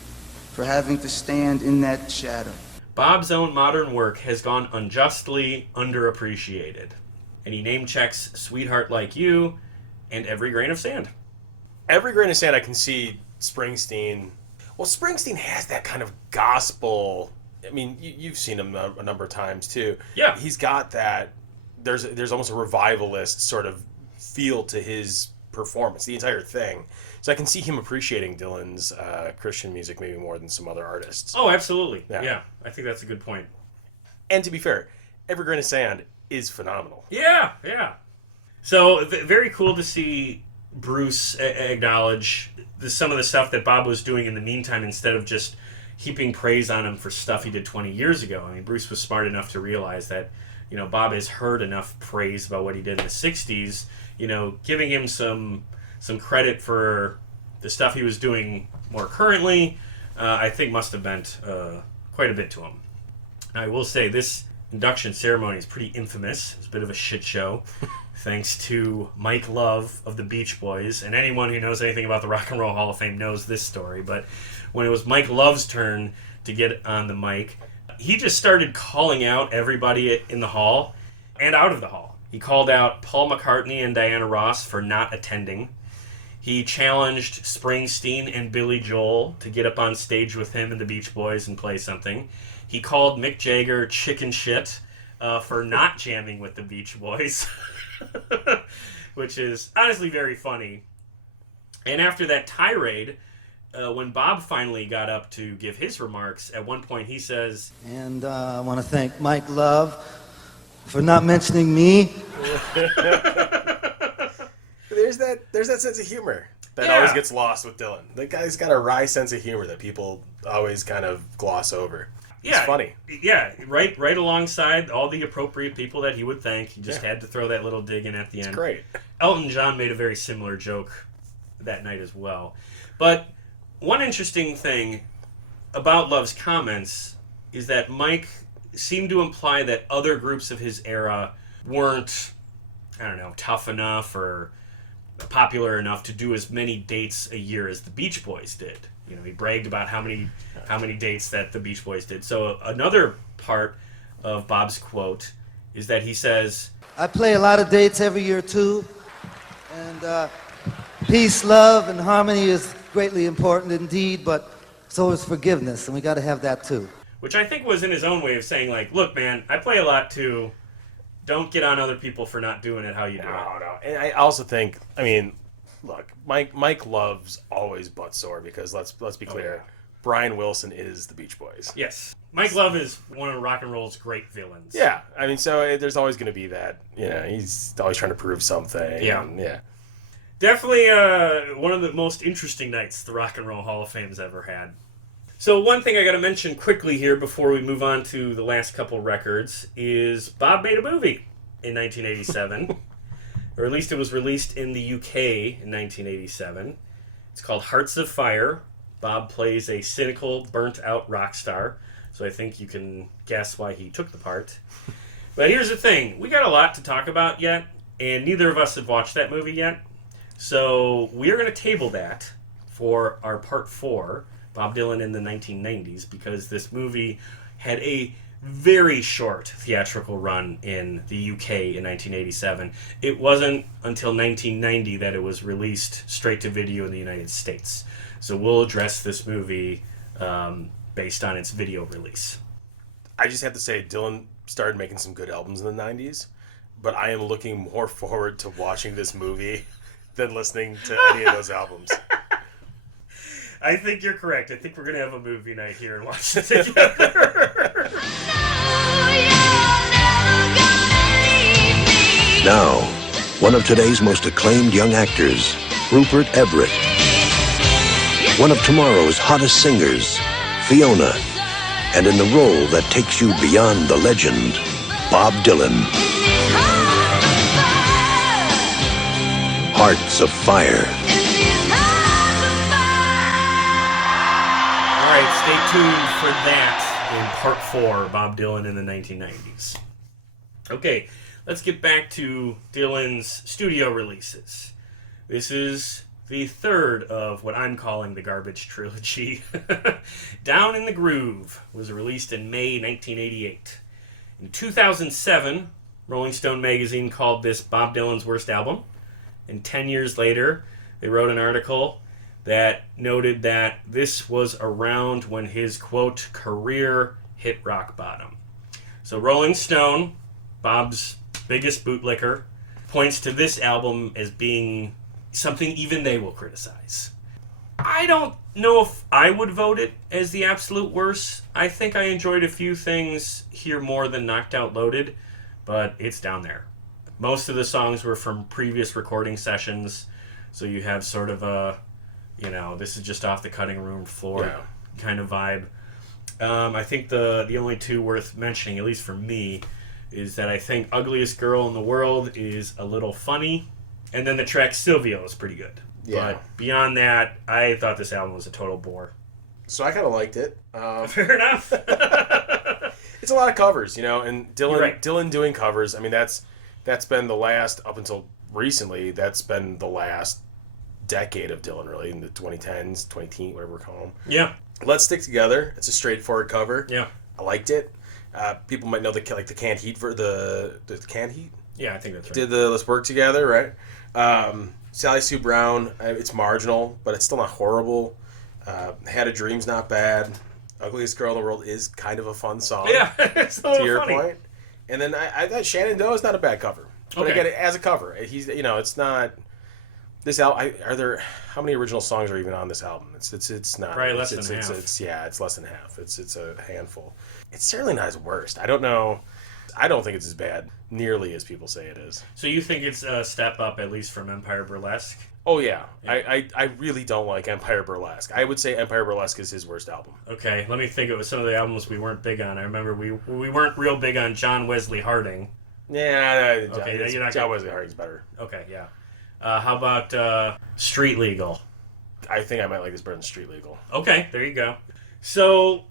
for having to stand in that shadow. Bob's own modern work has gone unjustly underappreciated. And he name checks Sweetheart Like You and Every Grain of Sand. Every Grain of Sand, I can see Springsteen. Well, Springsteen has that kind of gospel. I mean, you've seen him a number of times too. Yeah. He's got that. There's almost a revivalist sort of feel to his performance, the entire thing. So I can see him appreciating Dylan's Christian music maybe more than some other artists. Oh, absolutely. Yeah. Yeah, I think that's a good point. And to be fair, Every Grain of Sand is phenomenal. Yeah. So very cool to see Bruce acknowledge some of the stuff that Bob was doing in the meantime instead of just heaping praise on him for stuff he did 20 years ago. I mean, Bruce was smart enough to realize that, Bob has heard enough praise about what he did in the 60s, giving him some credit for the stuff he was doing more currently, I think must have meant quite a bit to him. Now, I will say this induction ceremony is pretty infamous. It was a bit of a shit show, thanks to Mike Love of the Beach Boys. And anyone who knows anything about the Rock and Roll Hall of Fame knows this story. But when it was Mike Love's turn to get on the mic, he just started calling out everybody in the hall and out of the hall. He called out Paul McCartney and Diana Ross for not attending. He challenged Springsteen and Billy Joel to get up on stage with him and the Beach Boys and play something. He called Mick Jagger chicken shit for not jamming with the Beach Boys, which is honestly very funny. And after that tirade, when Bob finally got up to give his remarks, at one point he says, And I want to thank Mike Love for not mentioning me. There's that sense of humor that always gets lost with Dylan. The guy's got a wry sense of humor that people always kind of gloss over. It's funny. Yeah, right alongside all the appropriate people that he would thank. He just had to throw that little dig in at the end. It's great. Elton John made a very similar joke that night as well. But one interesting thing about Love's comments is that Mike seemed to imply that other groups of his era weren't, tough enough or popular enough to do as many dates a year as the Beach Boys did. He bragged about how many dates that the Beach Boys did. So another part of Bob's quote is that he says, I play a lot of dates every year too, and peace, love, and harmony is greatly important indeed, but so is forgiveness, and we got to have that too. Which I think was in his own way of saying, like, look, man, I play a lot too. Don't get on other people for not doing it how you do it. No. And I also think, look, Mike Love's always butt sore because let's be clear, Brian Wilson is the Beach Boys. Yes. Mike Love is one of rock and roll's great villains. Yeah. So there's always going to be that. He's always trying to prove something. Yeah. Definitely one of the most interesting nights the Rock and Roll Hall of Fame's ever had. So one thing I got to mention quickly here before we move on to the last couple records is Bob made a movie in 1987. Or at least it was released in the UK in 1987. It's called Hearts of Fire. Bob plays a cynical, burnt-out rock star. So I think you can guess why he took the part. But here's the thing. We got a lot to talk about yet, and neither of us have watched that movie yet. So we're going to table that for our part 4, Bob Dylan in the 1990s, because this movie had a very short theatrical run in the UK in 1987. It wasn't until 1990 that it was released straight to video in the United States. So we'll address this movie based on its video release. I just have to say, Dylan started making some good albums in the 90s, but I am looking more forward to watching this movie than listening to any of those albums. I think you're correct. I think we're going to have a movie night here and watch it together. Now, one of today's most acclaimed young actors, Rupert Everett. One of tomorrow's hottest singers, Fiona. And in the role that takes you beyond the legend, Bob Dylan. Hearts of Fire. All right, stay tuned for that in part 4, Bob Dylan in the 1990s. Okay, let's get back to Dylan's studio releases. This is the third of what I'm calling the garbage trilogy. Down in the Groove was released in May 1988. In 2007, Rolling Stone magazine called this Bob Dylan's worst album. And 10 years later, they wrote an article that noted that this was around when his, quote, career hit rock bottom. So Rolling Stone, Bob's biggest bootlicker, points to this album as being something even they will criticize. I don't know if I would vote it as the absolute worst. I think I enjoyed a few things here more than Knocked Out Loaded, but it's down there. Most of the songs were from previous recording sessions, so you have sort of a, this is just off the cutting room floor kind of vibe. I think the only two worth mentioning, at least for me, is that I think Ugliest Girl in the World is a little funny, and then the track Silvio is pretty good. Yeah. But beyond that, I thought this album was a total bore. So I kind of liked it. Fair enough. It's a lot of covers, and Dylan Right. Dylan doing covers. I mean, that's been the last, up until recently, that's been the last decade of Dylan, really, in the 2010s, 2010, whatever we're calling them. Yeah. Let's Stick Together. It's a straightforward cover. Yeah. I liked it. People might know the Canned Heat for the Canned Heat. Yeah, I think that's right. Did the Let's Work Together, right? Sally Sue Brown. It's marginal, but it's still not horrible. Had a Dream's not bad. Ugliest Girl in the World is kind of a fun song. Yeah, it's a To little your funny. point. And then I thought Shannon Doe is not a bad cover. But Okay. again, as a cover, he's it's not. This album, how many original songs are even on this album? It's not. Probably less it's, than it's, half. It's less than half. It's a handful. It's certainly not his worst. I don't know. I don't think it's as bad nearly as people say it is. So you think it's a step up, at least from Empire Burlesque? Oh yeah. I really don't like Empire Burlesque. I would say Empire Burlesque is his worst album. Okay, let me think. It was some of the albums we weren't big on. I remember we weren't real big on John Wesley Harding. Yeah. Okay, you're not John gonna- Wesley Harding's better. Okay, yeah. How about Street Legal? I think I might like this better than Street Legal. Okay, there you go. So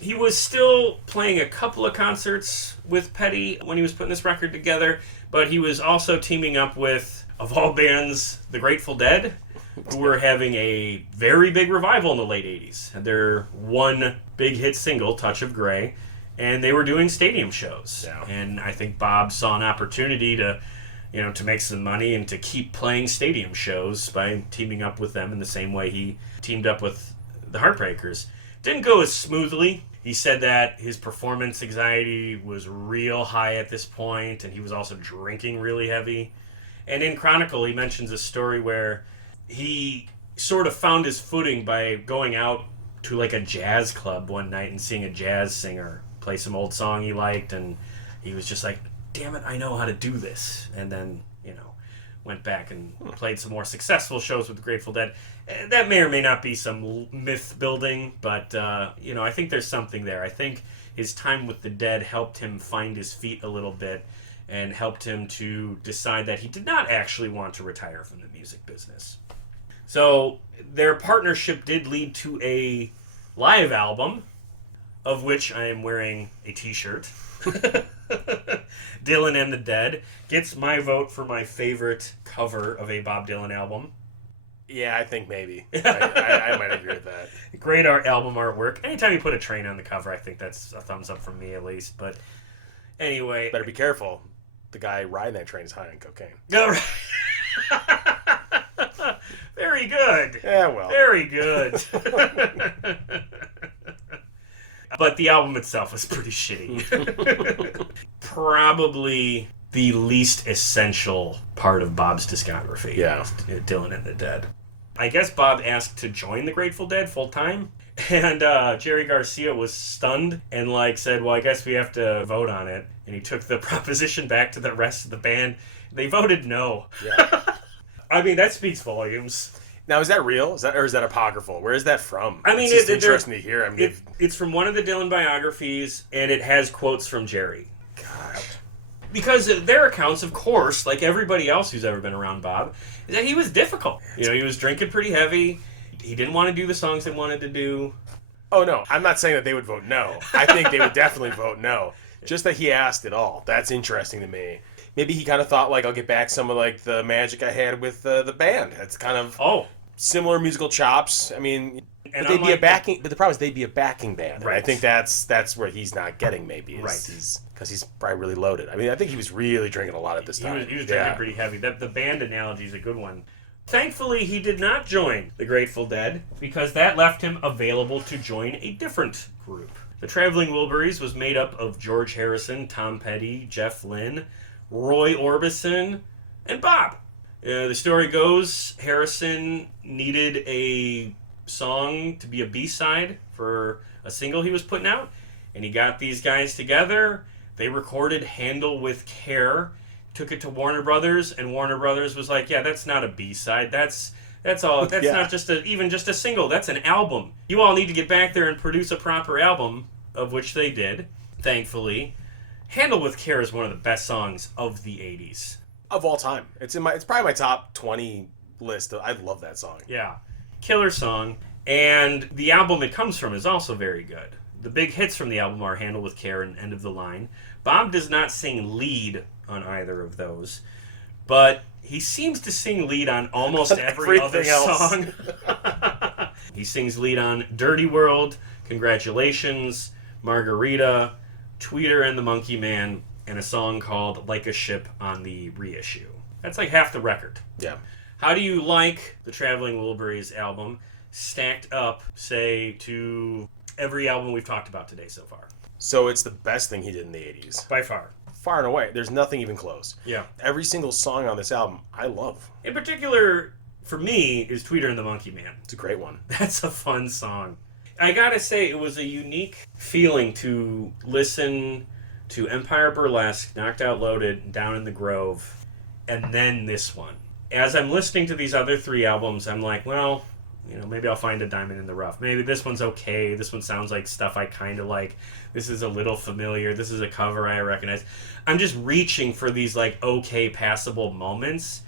he was still playing a couple of concerts with Petty when he was putting this record together, but he was also teaming up with, of all bands, the Grateful Dead, who were having a very big revival in the late 80s. And their one big hit single, Touch of Grey, and they were doing stadium shows. Yeah. And I think Bob saw an opportunity to make some money and to keep playing stadium shows by teaming up with them in the same way he teamed up with the Heartbreakers. Didn't go as smoothly. He said that his performance anxiety was real high at this point, and he was also drinking really heavy. And in Chronicle, he mentions a story where he sort of found his footing by going out to like a jazz club one night and seeing a jazz singer play some old song he liked, and he was just like, damn it, I know how to do this. And then, went back and played some more successful shows with the Grateful Dead. That may or may not be some myth building, but, I think there's something there. I think his time with the Dead helped him find his feet a little bit and helped him to decide that he did not actually want to retire from the music business. So their partnership did lead to a live album, of which I am wearing a t-shirt. Dylan and the Dead gets my vote for my favorite cover of a Bob Dylan album. Yeah, I think maybe. I might agree with that. Great album artwork. Anytime you put a train on the cover, I think that's a thumbs up from me at least. But anyway. Better be careful. The guy riding that train is high on cocaine. All right. Very good. Yeah, well. Very good. But the album itself was pretty shitty. Probably the least essential part of Bob's discography. Yeah. Dylan and the Dead. I guess Bob asked to join the Grateful Dead full time. And Jerry Garcia was stunned and said, well, I guess we have to vote on it. And he took the proposition back to the rest of the band. They voted no. Yeah. I mean, that speaks volumes. Now, is that real? Is that apocryphal? Where is that from? I mean, it's just interesting to hear. I mean, it's from one of the Dylan biographies, and it has quotes from Jerry. God. Because their accounts, of course, like everybody else who's ever been around Bob, is that he was difficult. He was drinking pretty heavy. He didn't want to do the songs they wanted to do. Oh, no. I'm not saying that they would vote no. I think they would definitely vote no. Just that he asked it all. That's interesting to me. Maybe he kind of thought, I'll get back some of, the magic I had with the band. That's kind of similar musical chops. I mean, but they'd be a backing... But the problem is they'd be a backing band. Right. And I think that's where he's not getting, maybe. Right. Because he's probably really loaded. I mean, I think he was really drinking a lot at this time. He was drinking pretty heavy. The band analogy is a good one. Thankfully, he did not join the Grateful Dead, because that left him available to join a different group. The Traveling Wilburys was made up of George Harrison, Tom Petty, Jeff Lynne, Roy Orbison, and Bob. The story goes, Harrison needed a song to be a B-side for a single he was putting out, and he got these guys together. They recorded Handle with Care, took it to Warner Brothers, and Warner Brothers was like, yeah, that's not a B-side. That's all. That's not just even just a single. That's an album. You all need to get back there and produce a proper album, of which they did, thankfully. Handle with Care is one of the best songs of the 80s. Of all time. It's probably my top 20 list. I love that song. Yeah. Killer song. And the album it comes from is also very good. The big hits from the album are Handle with Care and End of the Line. Bob does not sing lead on either of those, but he seems to sing lead on almost every other song. He sings lead on Dirty World, Congratulations, Margarita, Tweeter and the Monkey Man, and a song called Like a Ship on the reissue. That's like half the record. Yeah. How do you like the Traveling Wilburys album stacked up, say, to every album we've talked about today so far? So it's the best thing he did in the 80s. By far. Far and away. There's nothing even close. Yeah. Every single song on this album, I love. In particular, for me, is Tweeter and the Monkey Man. It's a great one. That's a fun song. I gotta say, it was a unique feeling to listen to Empire Burlesque, Knocked Out Loaded, Down in the Grove, and then this one. As I'm listening to these other three albums, I'm like, well, maybe I'll find a diamond in the rough. Maybe this one's okay. This one sounds like stuff I kind of like. This is a little familiar. This is a cover I recognize. I'm just reaching for these, like, okay, passable moments.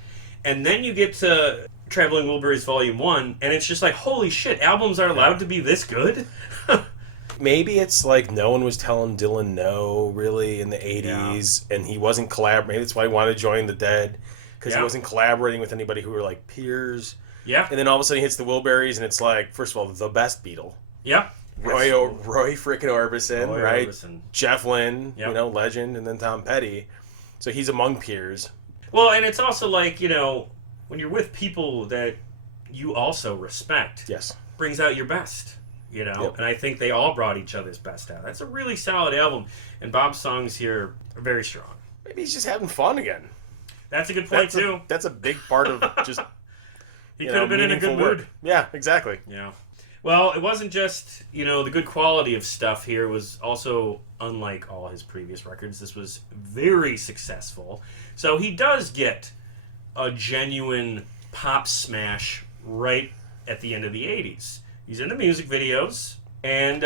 And then you get to Traveling Wilburys Volume 1, and it's just like, holy shit, albums are allowed to be this good? Maybe it's like no one was telling Dylan no, really, in the 80s, and he wasn't collaborating. Maybe that's why he wanted to join the Dead, because he wasn't collaborating with anybody who were, like, peers. Yeah. And then all of a sudden he hits the Wilburys, and it's like, first of all, the best Beatle. Yeah. Roy frickin' Orbison, right? Orbison. Jeff Lynne, legend, and then Tom Petty. So he's among peers. Well, and it's also like, when you're with people that you also respect. Yes. Brings out your best, Yep. And I think they all brought each other's best out. That's a really solid album. And Bob's songs here are very strong. Maybe he's just having fun again. That's a good point, too. That's a big part of just... He could have been in a good mood. Yeah, exactly. Yeah. Well, it wasn't just, the good quality of stuff here. It was also, unlike all his previous records, this was very successful. So he does get a genuine pop smash right at the end of the 80s. He's in the music videos, and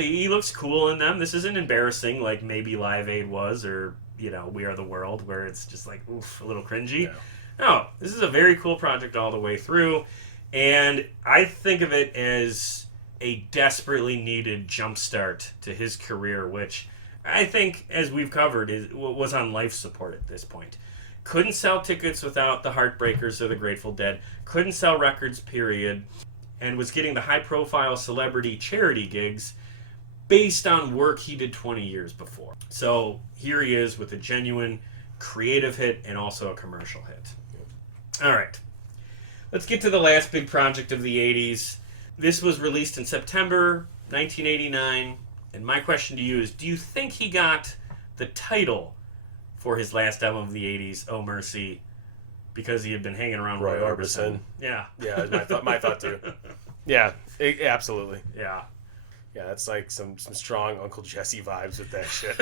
he looks cool in them. This isn't embarrassing like maybe Live Aid was, or, We Are the World, where it's just like, oof, a little cringy. Yeah. No, this is a very cool project all the way through, and I think of it as a desperately needed jumpstart to his career, which I think, as we've covered, was on life support at this point. Couldn't sell tickets without the Heartbreakers or the Grateful Dead, couldn't sell records, period, and was getting the high-profile celebrity charity gigs based on work he did 20 years before. So here he is with a genuine creative hit and also a commercial hit. All right, let's get to the last big project of the 80s. This was released in September 1989, and my question to you is, do you think he got the title for his last album of the 80s, Oh Mercy, because he had been hanging around Roy Orbison? Yeah. Yeah, my thought too. Yeah, absolutely. Yeah. Yeah, that's like some strong Uncle Jesse vibes with that shit.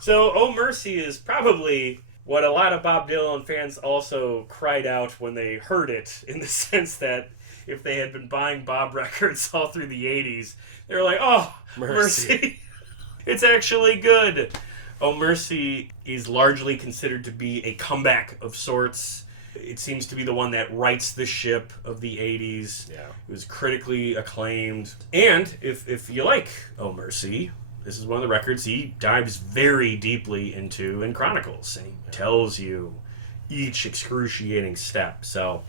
So, Oh Mercy is probably what a lot of Bob Dylan fans also cried out when they heard it, in the sense that if they had been buying Bob records all through the 80s, they were like, oh, Mercy. It's actually good. Oh Mercy is largely considered to be a comeback of sorts. It seems to be the one that rights the ship of the 80s. Yeah. It was critically acclaimed. And if you like Oh Mercy, this is one of the records he dives very deeply into and chronicles. And he tells you each excruciating step. So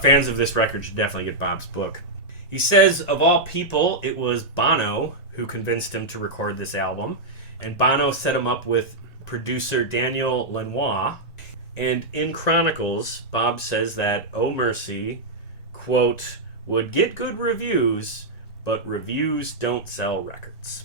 fans of this record should definitely get Bob's book. He says, of all people, it was Bono who convinced him to record this album. And Bono set him up with producer Daniel Lanois. And in Chronicles, Bob says that Oh Mercy, quote, would get good reviews, but reviews don't sell records.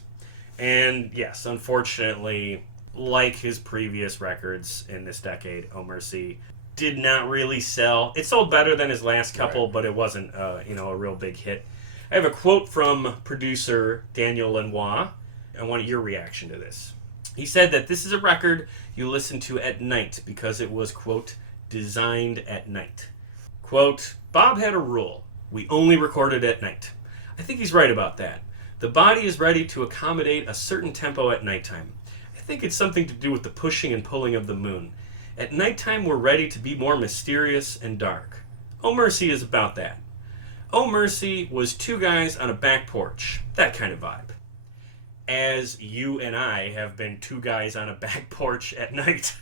And yes, unfortunately, like his previous records in this decade, Oh Mercy did not really sell. It sold better than his last couple, right, but it wasn't a real big hit. I have a quote from producer Daniel Lanois I want your reaction to this. He said that this is a record you listen to at night because it was, quote, designed at night. Quote, Bob had a rule. We only recorded at night. I think he's right about that. The body is ready to accommodate a certain tempo at nighttime. I think it's something to do with the pushing and pulling of the moon. At nighttime, we're ready to be more mysterious and dark. Oh Mercy is about that. Oh Mercy was two guys on a back porch. That kind of vibe. As you and I have been two guys on a back porch at night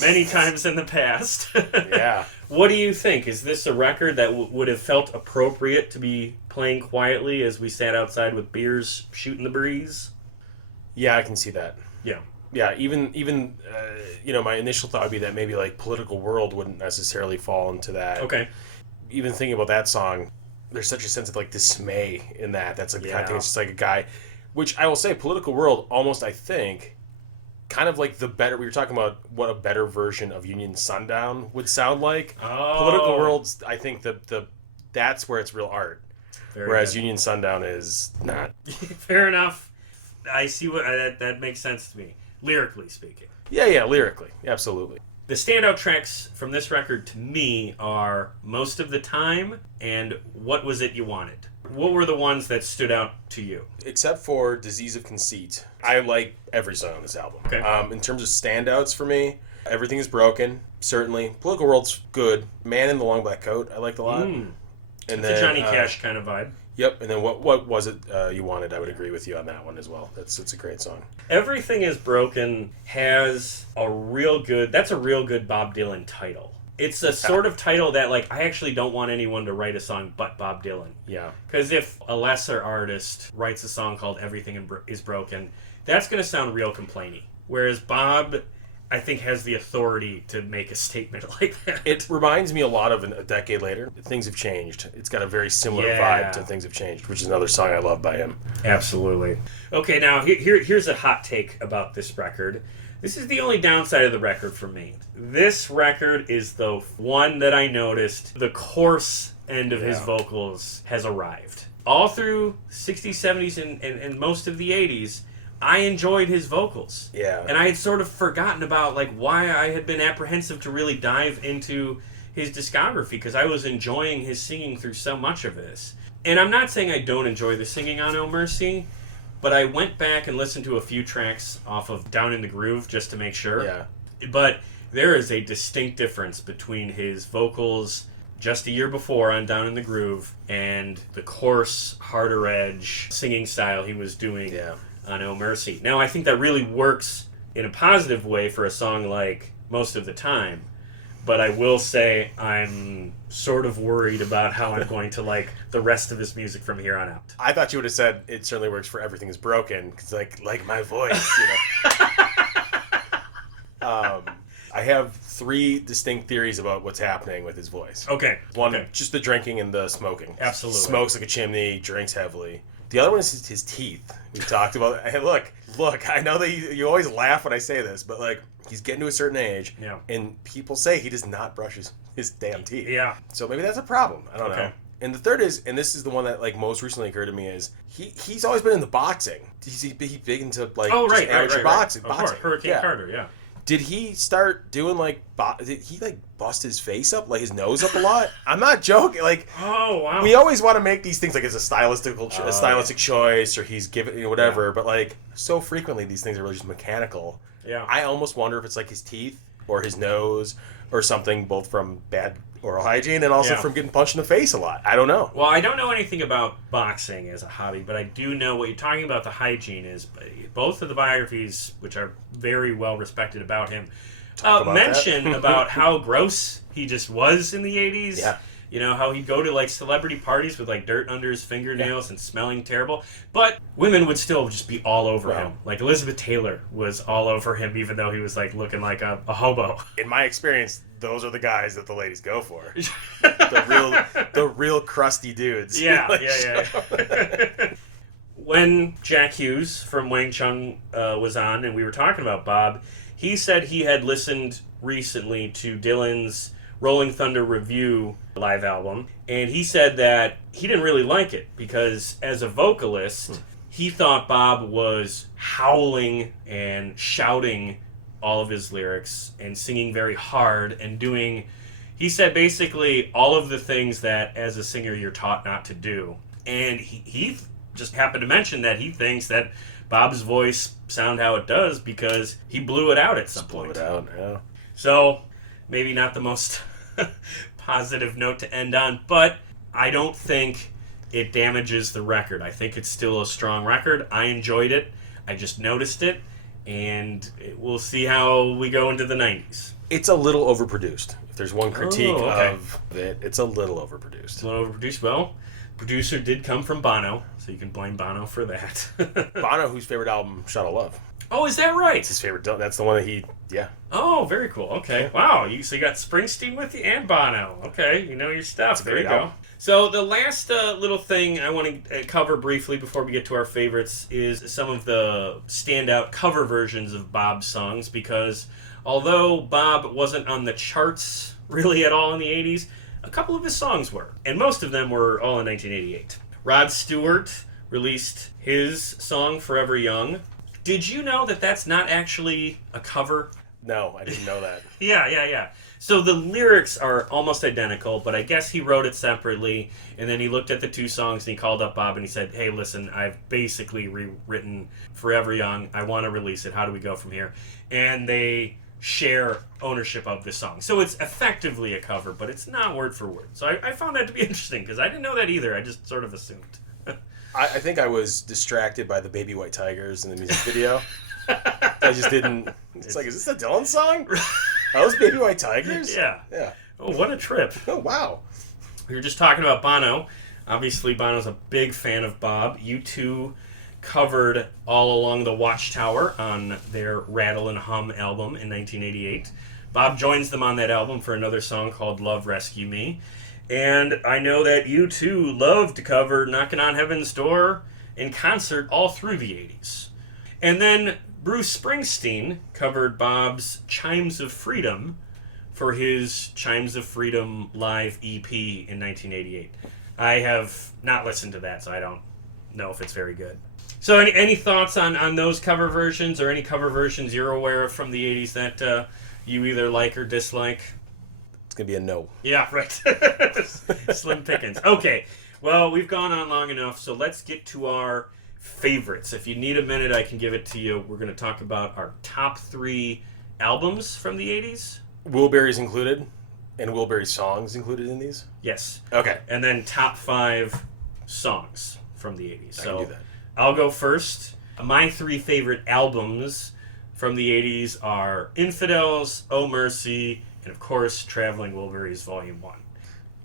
many times in the past. Yeah. What do you think? Is this a record that would have felt appropriate to be playing quietly as we sat outside with beers shooting the breeze? Yeah, I can see that. Yeah. Yeah, even my initial thought would be that maybe like Political World wouldn't necessarily fall into that. Okay. Even thinking about that song, there's such a sense of like dismay in that. That's like I think it's just like a guy, which I will say, Political World almost, I think, kind of like the better. We were talking about what a better version of Union Sundown would sound like. Oh. Political World's, I think that's where it's real art, whereas good. Union Sundown is not. Fair enough. I see what that makes sense to me, lyrically speaking. Yeah, lyrically, absolutely. The standout tracks from this record to me are Most of the Time and What Was It You Wanted. What were the ones that stood out to you? Except for Disease of Conceit, I like every song on this album. Okay. In terms of standouts for me, Everything Is Broken, certainly. Political World's good. Man in the Long Black Coat, I liked a lot. And It's a Johnny Cash kind of vibe. Yep, and then what was it you wanted? I would agree with you on that one as well. It's a great song. Everything Is Broken has that's a real good Bob Dylan title. It's a sort of title that, like, I actually don't want anyone to write a song but Bob Dylan. Yeah. Because if a lesser artist writes a song called Everything Is Broken, that's going to sound real complainy. Whereas Bob, I think, has the authority to make a statement like that. It reminds me a lot of a decade later. Things Have Changed. It's got a very similar vibe to Things Have Changed, which is another song I love by him. Absolutely. Okay, now here's a hot take about this record. This is the only downside of the record for me. This record is the one that I noticed the coarse end of his vocals has arrived. All through 60s, 70s, and most of the 80s, I enjoyed his vocals. Yeah. And I had sort of forgotten about like why I had been apprehensive to really dive into his discography, because I was enjoying his singing through so much of this. And I'm not saying I don't enjoy the singing on Oh Mercy, but I went back and listened to a few tracks off of Down in the Groove just to make sure. Yeah. But there is a distinct difference between his vocals just a year before on Down in the Groove and the coarse, harder edge singing style he was doing on Oh Mercy. Now, I think that really works in a positive way for a song like Most of the Time. But I will say I'm sort of worried about how I'm going to like the rest of his music from here on out. I thought you would have said it certainly works for Everything Is Broken, because like my voice, I have three distinct theories about what's happening with his voice. Okay. One, just the drinking and the smoking. Absolutely. Smokes like a chimney, drinks heavily. The other one is his teeth. We talked about. Hey, look. I know that you always laugh when I say this, but like he's getting to a certain age, and people say he does not brush his damn teeth. Yeah. So maybe that's a problem. I don't know. And the third is, and this is the one that like most recently occurred to me, is he's always been in the boxing. He's big into like amateur boxing. Of course, Hurricane Carter. Yeah. Did he start doing like? Did he like bust his face up, like his nose up a lot? I'm not joking. Like, oh wow, we always want to make these things like it's a stylistic choice, or he's given whatever. But like, so frequently these things are really just mechanical. Yeah. I almost wonder if it's like his teeth or his nose or something, both from bad oral hygiene and also from getting punched in the face a lot. I don't know. Well, I don't know anything about boxing as a hobby, but I do know what you're talking about. The hygiene is both of the biographies, which are very well respected about him, mention about how gross he just was in the 80s. Yeah. You know, how he'd go to like celebrity parties with like dirt under his fingernails and smelling terrible. But women would still just be all over him. Like Elizabeth Taylor was all over him, even though he was like looking like a hobo. In my experience, those are the guys that the ladies go for. the real crusty dudes. Yeah. When Jack Hughes from Wang Chung was on and we were talking about Bob, he said he had listened recently to Dylan's Rolling Thunder Review live album, and he said that he didn't really like it because as a vocalist, he thought Bob was howling and shouting all of his lyrics and singing very hard and doing, he said, basically all of the things that as a singer you're taught not to do. And he just happened to mention that he thinks that Bob's voice sound how it does because he blew it out at some point. Blew it out, yeah. So, maybe not the most positive note to end on, but I don't think it damages the record. I think it's still a strong record. I enjoyed it. I just noticed it, and we'll see how we go into the 90s. It's a little overproduced. If there's one critique of it, it's a little overproduced. It's a little overproduced. Well, producer did come from Bono, so you can blame Bono for that. Bono, whose favorite album, Shot of Love. Oh, is that right? It's his favorite. That's the one that he, yeah. Oh, very cool. Okay. Wow. So you got Springsteen with you and Bono. Okay. You know your stuff. There you go. So the last little thing I want to cover briefly before we get to our favorites is some of the standout cover versions of Bob's songs, because although Bob wasn't on the charts really at all in the 80s, a couple of his songs were. And most of them were all in 1988. Rod Stewart released his song Forever Young. Did you know that that's not actually a cover? No, I didn't know that. Yeah. So the lyrics are almost identical, but I guess he wrote it separately, and then he looked at the two songs and he called up Bob and he said, hey, listen, I've basically rewritten Forever Young. I want to release it. How do we go from here? And they share ownership of the song. So it's effectively a cover, but it's not word for word. So I found that to be interesting because I didn't know that either. I just sort of assumed. I think I was distracted by the Baby White Tigers in the music video. I just didn't. It's like, is this a Dylan song? Are those Baby White Tigers? Yeah. Yeah. Oh, what a trip. Oh, wow. We were just talking about Bono. Obviously, Bono's a big fan of Bob. U2 covered All Along the Watchtower on their Rattle and Hum album in 1988. Bob joins them on that album for another song called Love Rescue Me. And I know that U2 loved to cover Knockin' on Heaven's Door in concert all through the 80s. And then Bruce Springsteen covered Bob's Chimes of Freedom for his Chimes of Freedom live EP in 1988. I have not listened to that, so I don't know if it's very good. So any thoughts on those cover versions, or any cover versions you're aware of from the 80s that you either like or dislike? It's going to be a no. Yeah, right. Slim pickings. Okay, well, we've gone on long enough, so let's get to our favorites. If you need a minute, I can give it to you. We're going to talk about our top 3 albums from the 80s. Wilburys included, and Wilbury songs included in these? Yes. Okay. And then top 5 songs from the 80s. I can do that. I'll go first. My 3 favorite albums from the 80s are Infidels, Oh Mercy, and of course, Traveling Wilburys Volume 1.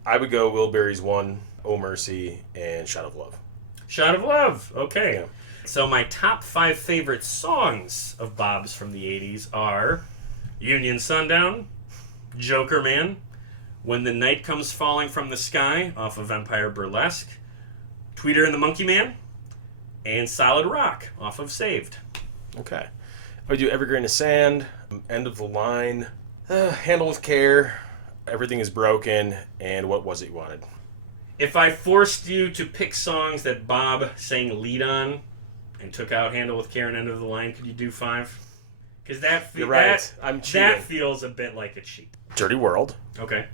I would go Wilburys 1, Oh Mercy, and Shot of Love. Shot of Love. Okay. Yeah. So my top 5 favorite songs of Bob's from the 80s are Union Sundown, Joker Man, When the Night Comes Falling from the Sky off of Empire Burlesque, Tweeter and the Monkey Man, and Solid Rock off of Saved. Okay. I would do Every Grain of Sand, End of the Line, Handle with Care, Everything is Broken, and What Was It You Wanted. If I forced you to pick songs that Bob sang lead on and took out Handle with Care and End of the Line, could you do 5? Because You're right. I'm cheating. That feels a bit like a cheat. Dirty World Okay.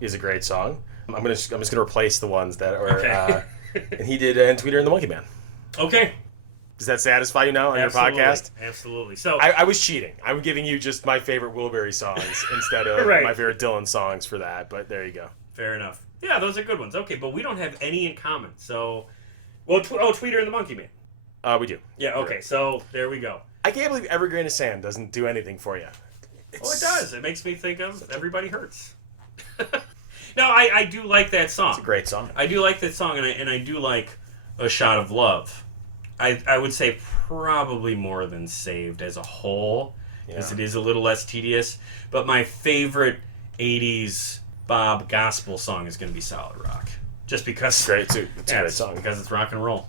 is a great song. I'm just gonna replace the ones that are. Okay. And he did and Tweeter and the Monkey Man. Okay. Does that satisfy you now on your podcast? Absolutely. So I was cheating. I'm giving you just my favorite Wilbury songs instead of Right. my favorite Dylan songs for that. But there you go. fair enough. Yeah, those are good ones. Okay, but we don't have any in common. So, well, Tweeter and the Monkey Man. We do. Yeah. Okay. So there we go. I can't believe Every Grain of Sand doesn't do anything for you. Oh, it does. It makes me think of Everybody Hurts. No, I do like that song. It's a great song. I do like that song, and I do like A Shot of Love. I would say probably more than Saved as a whole, because it is a little less tedious. But my favorite 80s Bob gospel song is going to be Solid Rock. Just because... It's great, too. It's a great song. Because it's rock and roll.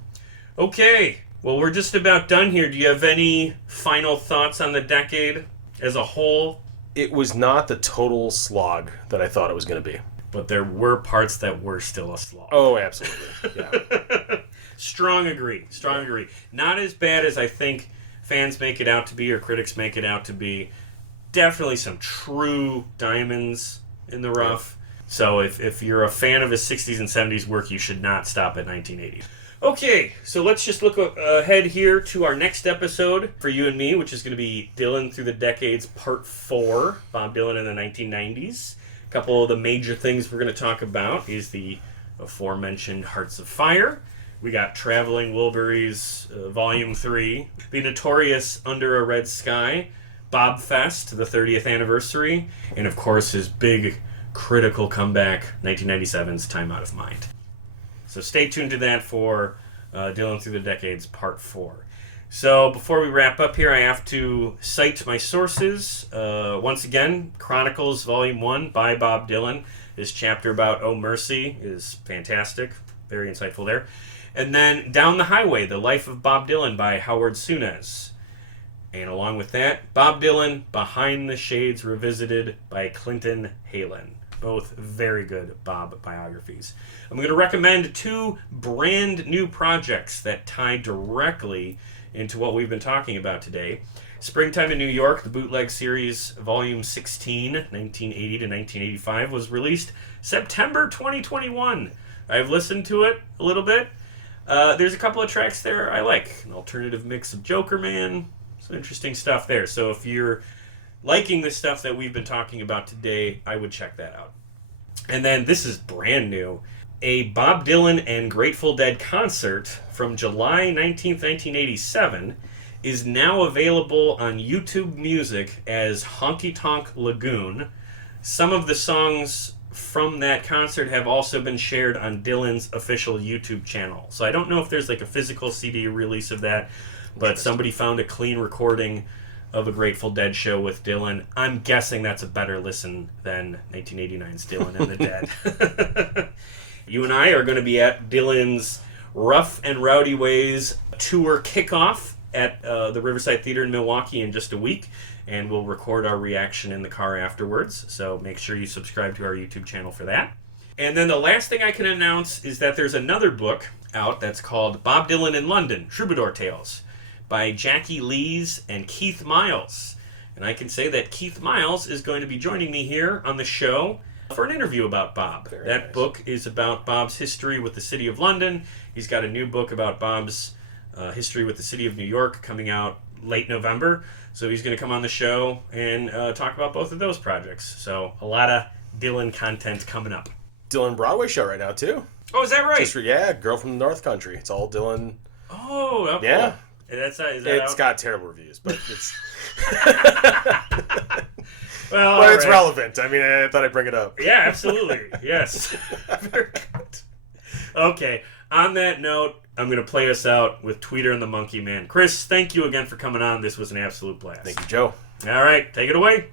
Okay, well, we're just about done here. Do you have any final thoughts on the decade as a whole? It was not the total slog that I thought it was going to be. But there were parts that were still a slog. Oh, absolutely. Yeah. Strong agree. Not as bad as I think fans make it out to be or critics make it out to be. Definitely some true diamonds in the rough. So if you're a fan of his 60s and 70s work, you should not stop at 1980s. Okay, so let's just look ahead here to our next episode for you and me, which is going to be Dylan Through the Decades Part 4, Bob Dylan in the 1990s. A couple of the major things we're going to talk about is the aforementioned Hearts of Fire. We got Traveling Wilburys, Volume 3, the notorious Under a Red Sky, Bob Fest, the 30th anniversary, and of course his big critical comeback, 1997's Time Out of Mind. So stay tuned to that for Dylan Through the Decades Part 4. So before we wrap up here, I have to cite my sources. Once again, Chronicles Volume 1 by Bob Dylan. This chapter about Oh Mercy is fantastic. Very insightful there. And then Down the Highway, The Life of Bob Dylan by Howard Sunez. And along with that, Bob Dylan, Behind the Shades Revisited by Clinton Halen. Both very good Bob biographies. I'm going to recommend 2 brand new projects that tie directly into what we've been talking about today. Springtime in New York, the Bootleg Series, Volume 16, 1980 to 1985, was released September 2021. I've listened to it a little bit. There's a couple of tracks there I like. An alternative mix of Joker Man. Some interesting stuff there. So if you're liking the stuff that we've been talking about today, I would check that out. And then this is brand new. A Bob Dylan and Grateful Dead concert from July 19th, 1987 is now available on YouTube Music as Honky Tonk Lagoon. Some of the songs from that concert have also been shared on Dylan's official YouTube channel. So I don't know if there's like a physical CD release of that, but somebody found a clean recording of a Grateful Dead show with Dylan. I'm guessing that's a better listen than 1989's Dylan and the Dead. You and I are going to be at Dylan's Rough and Rowdy Ways tour kickoff at the Riverside Theater in Milwaukee in just a week, and we'll record our reaction in the car afterwards, so make sure you subscribe to our YouTube channel for that. And then the last thing I can announce is that there's another book out that's called Bob Dylan in London, Troubadour Tales, by Jackie Lees and Keith Miles. And I can say that Keith Miles is going to be joining me here on the show for an interview about Bob. Very that nice. book is about Bob's history with the city of London. He's got a new book about Bob's history with the city of New York coming out late November. So he's going to come on the show and talk about both of those projects. So a lot of Dylan content coming up. Dylan Broadway show right now, too. Oh, is that right? Yeah, Girl from the North Country. It's all Dylan. Oh, okay. Yeah. Is that It's out? got terrible reviews, but it's Well, but it's all right. relevant. I mean, I thought I'd bring it up. Yeah, absolutely. Yes. Very good. Okay. On that note, I'm going to play us out with Tweeter and the Monkey Man. Chris, thank you again for coming on. This was an absolute blast. Thank you, Joe. All right. Take it away.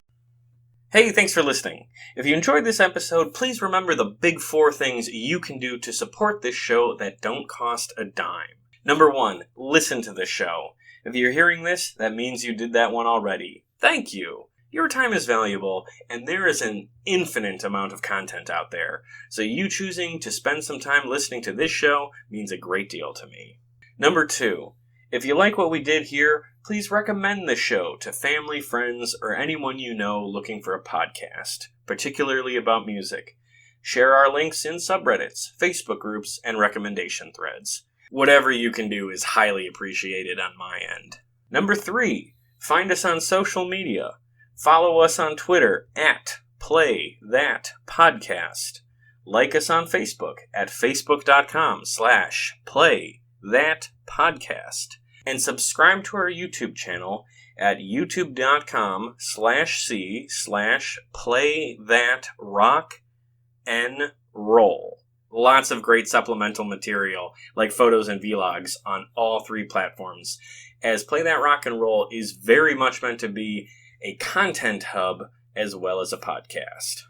Hey, thanks for listening. If you enjoyed this episode, please remember the big 4 things you can do to support this show that don't cost a dime. Number 1, listen to the show. If you're hearing this, that means you did that one already. Thank you. Your time is valuable, and there is an infinite amount of content out there, so you choosing to spend some time listening to this show means a great deal to me. Number 2, if you like what we did here, please recommend the show to family, friends, or anyone you know looking for a podcast, particularly about music. Share our links in subreddits, Facebook groups, and recommendation threads. Whatever you can do is highly appreciated on my end. Number 3, find us on social media. Follow us on Twitter at PlayThatPodcast. Like us on Facebook at facebook.com/PlayThatPodcast. And subscribe to our YouTube channel at youtube.com/playthatrocknroll. Lots of great supplemental material, like photos and vlogs, on all 3 platforms, as Play That Rock and Roll is very much meant to be a content hub as well as a podcast.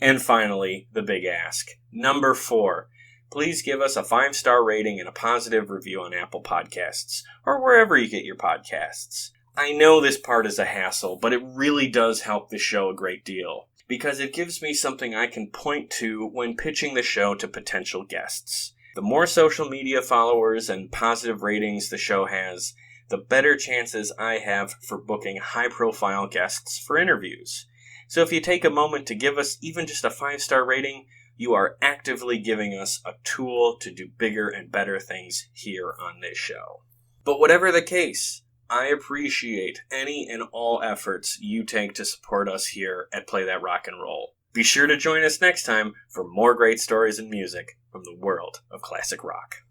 And finally, the big ask. Number 4, please give us a 5-star rating and a positive review on Apple Podcasts, or wherever you get your podcasts. I know this part is a hassle, but it really does help the show a great deal, because it gives me something I can point to when pitching the show to potential guests. The more social media followers and positive ratings the show has, the better chances I have for booking high-profile guests for interviews. So if you take a moment to give us even just a 5-star rating, you are actively giving us a tool to do bigger and better things here on this show. But whatever the case, I appreciate any and all efforts you take to support us here at Play That Rock and Roll. Be sure to join us next time for more great stories and music from the world of classic rock.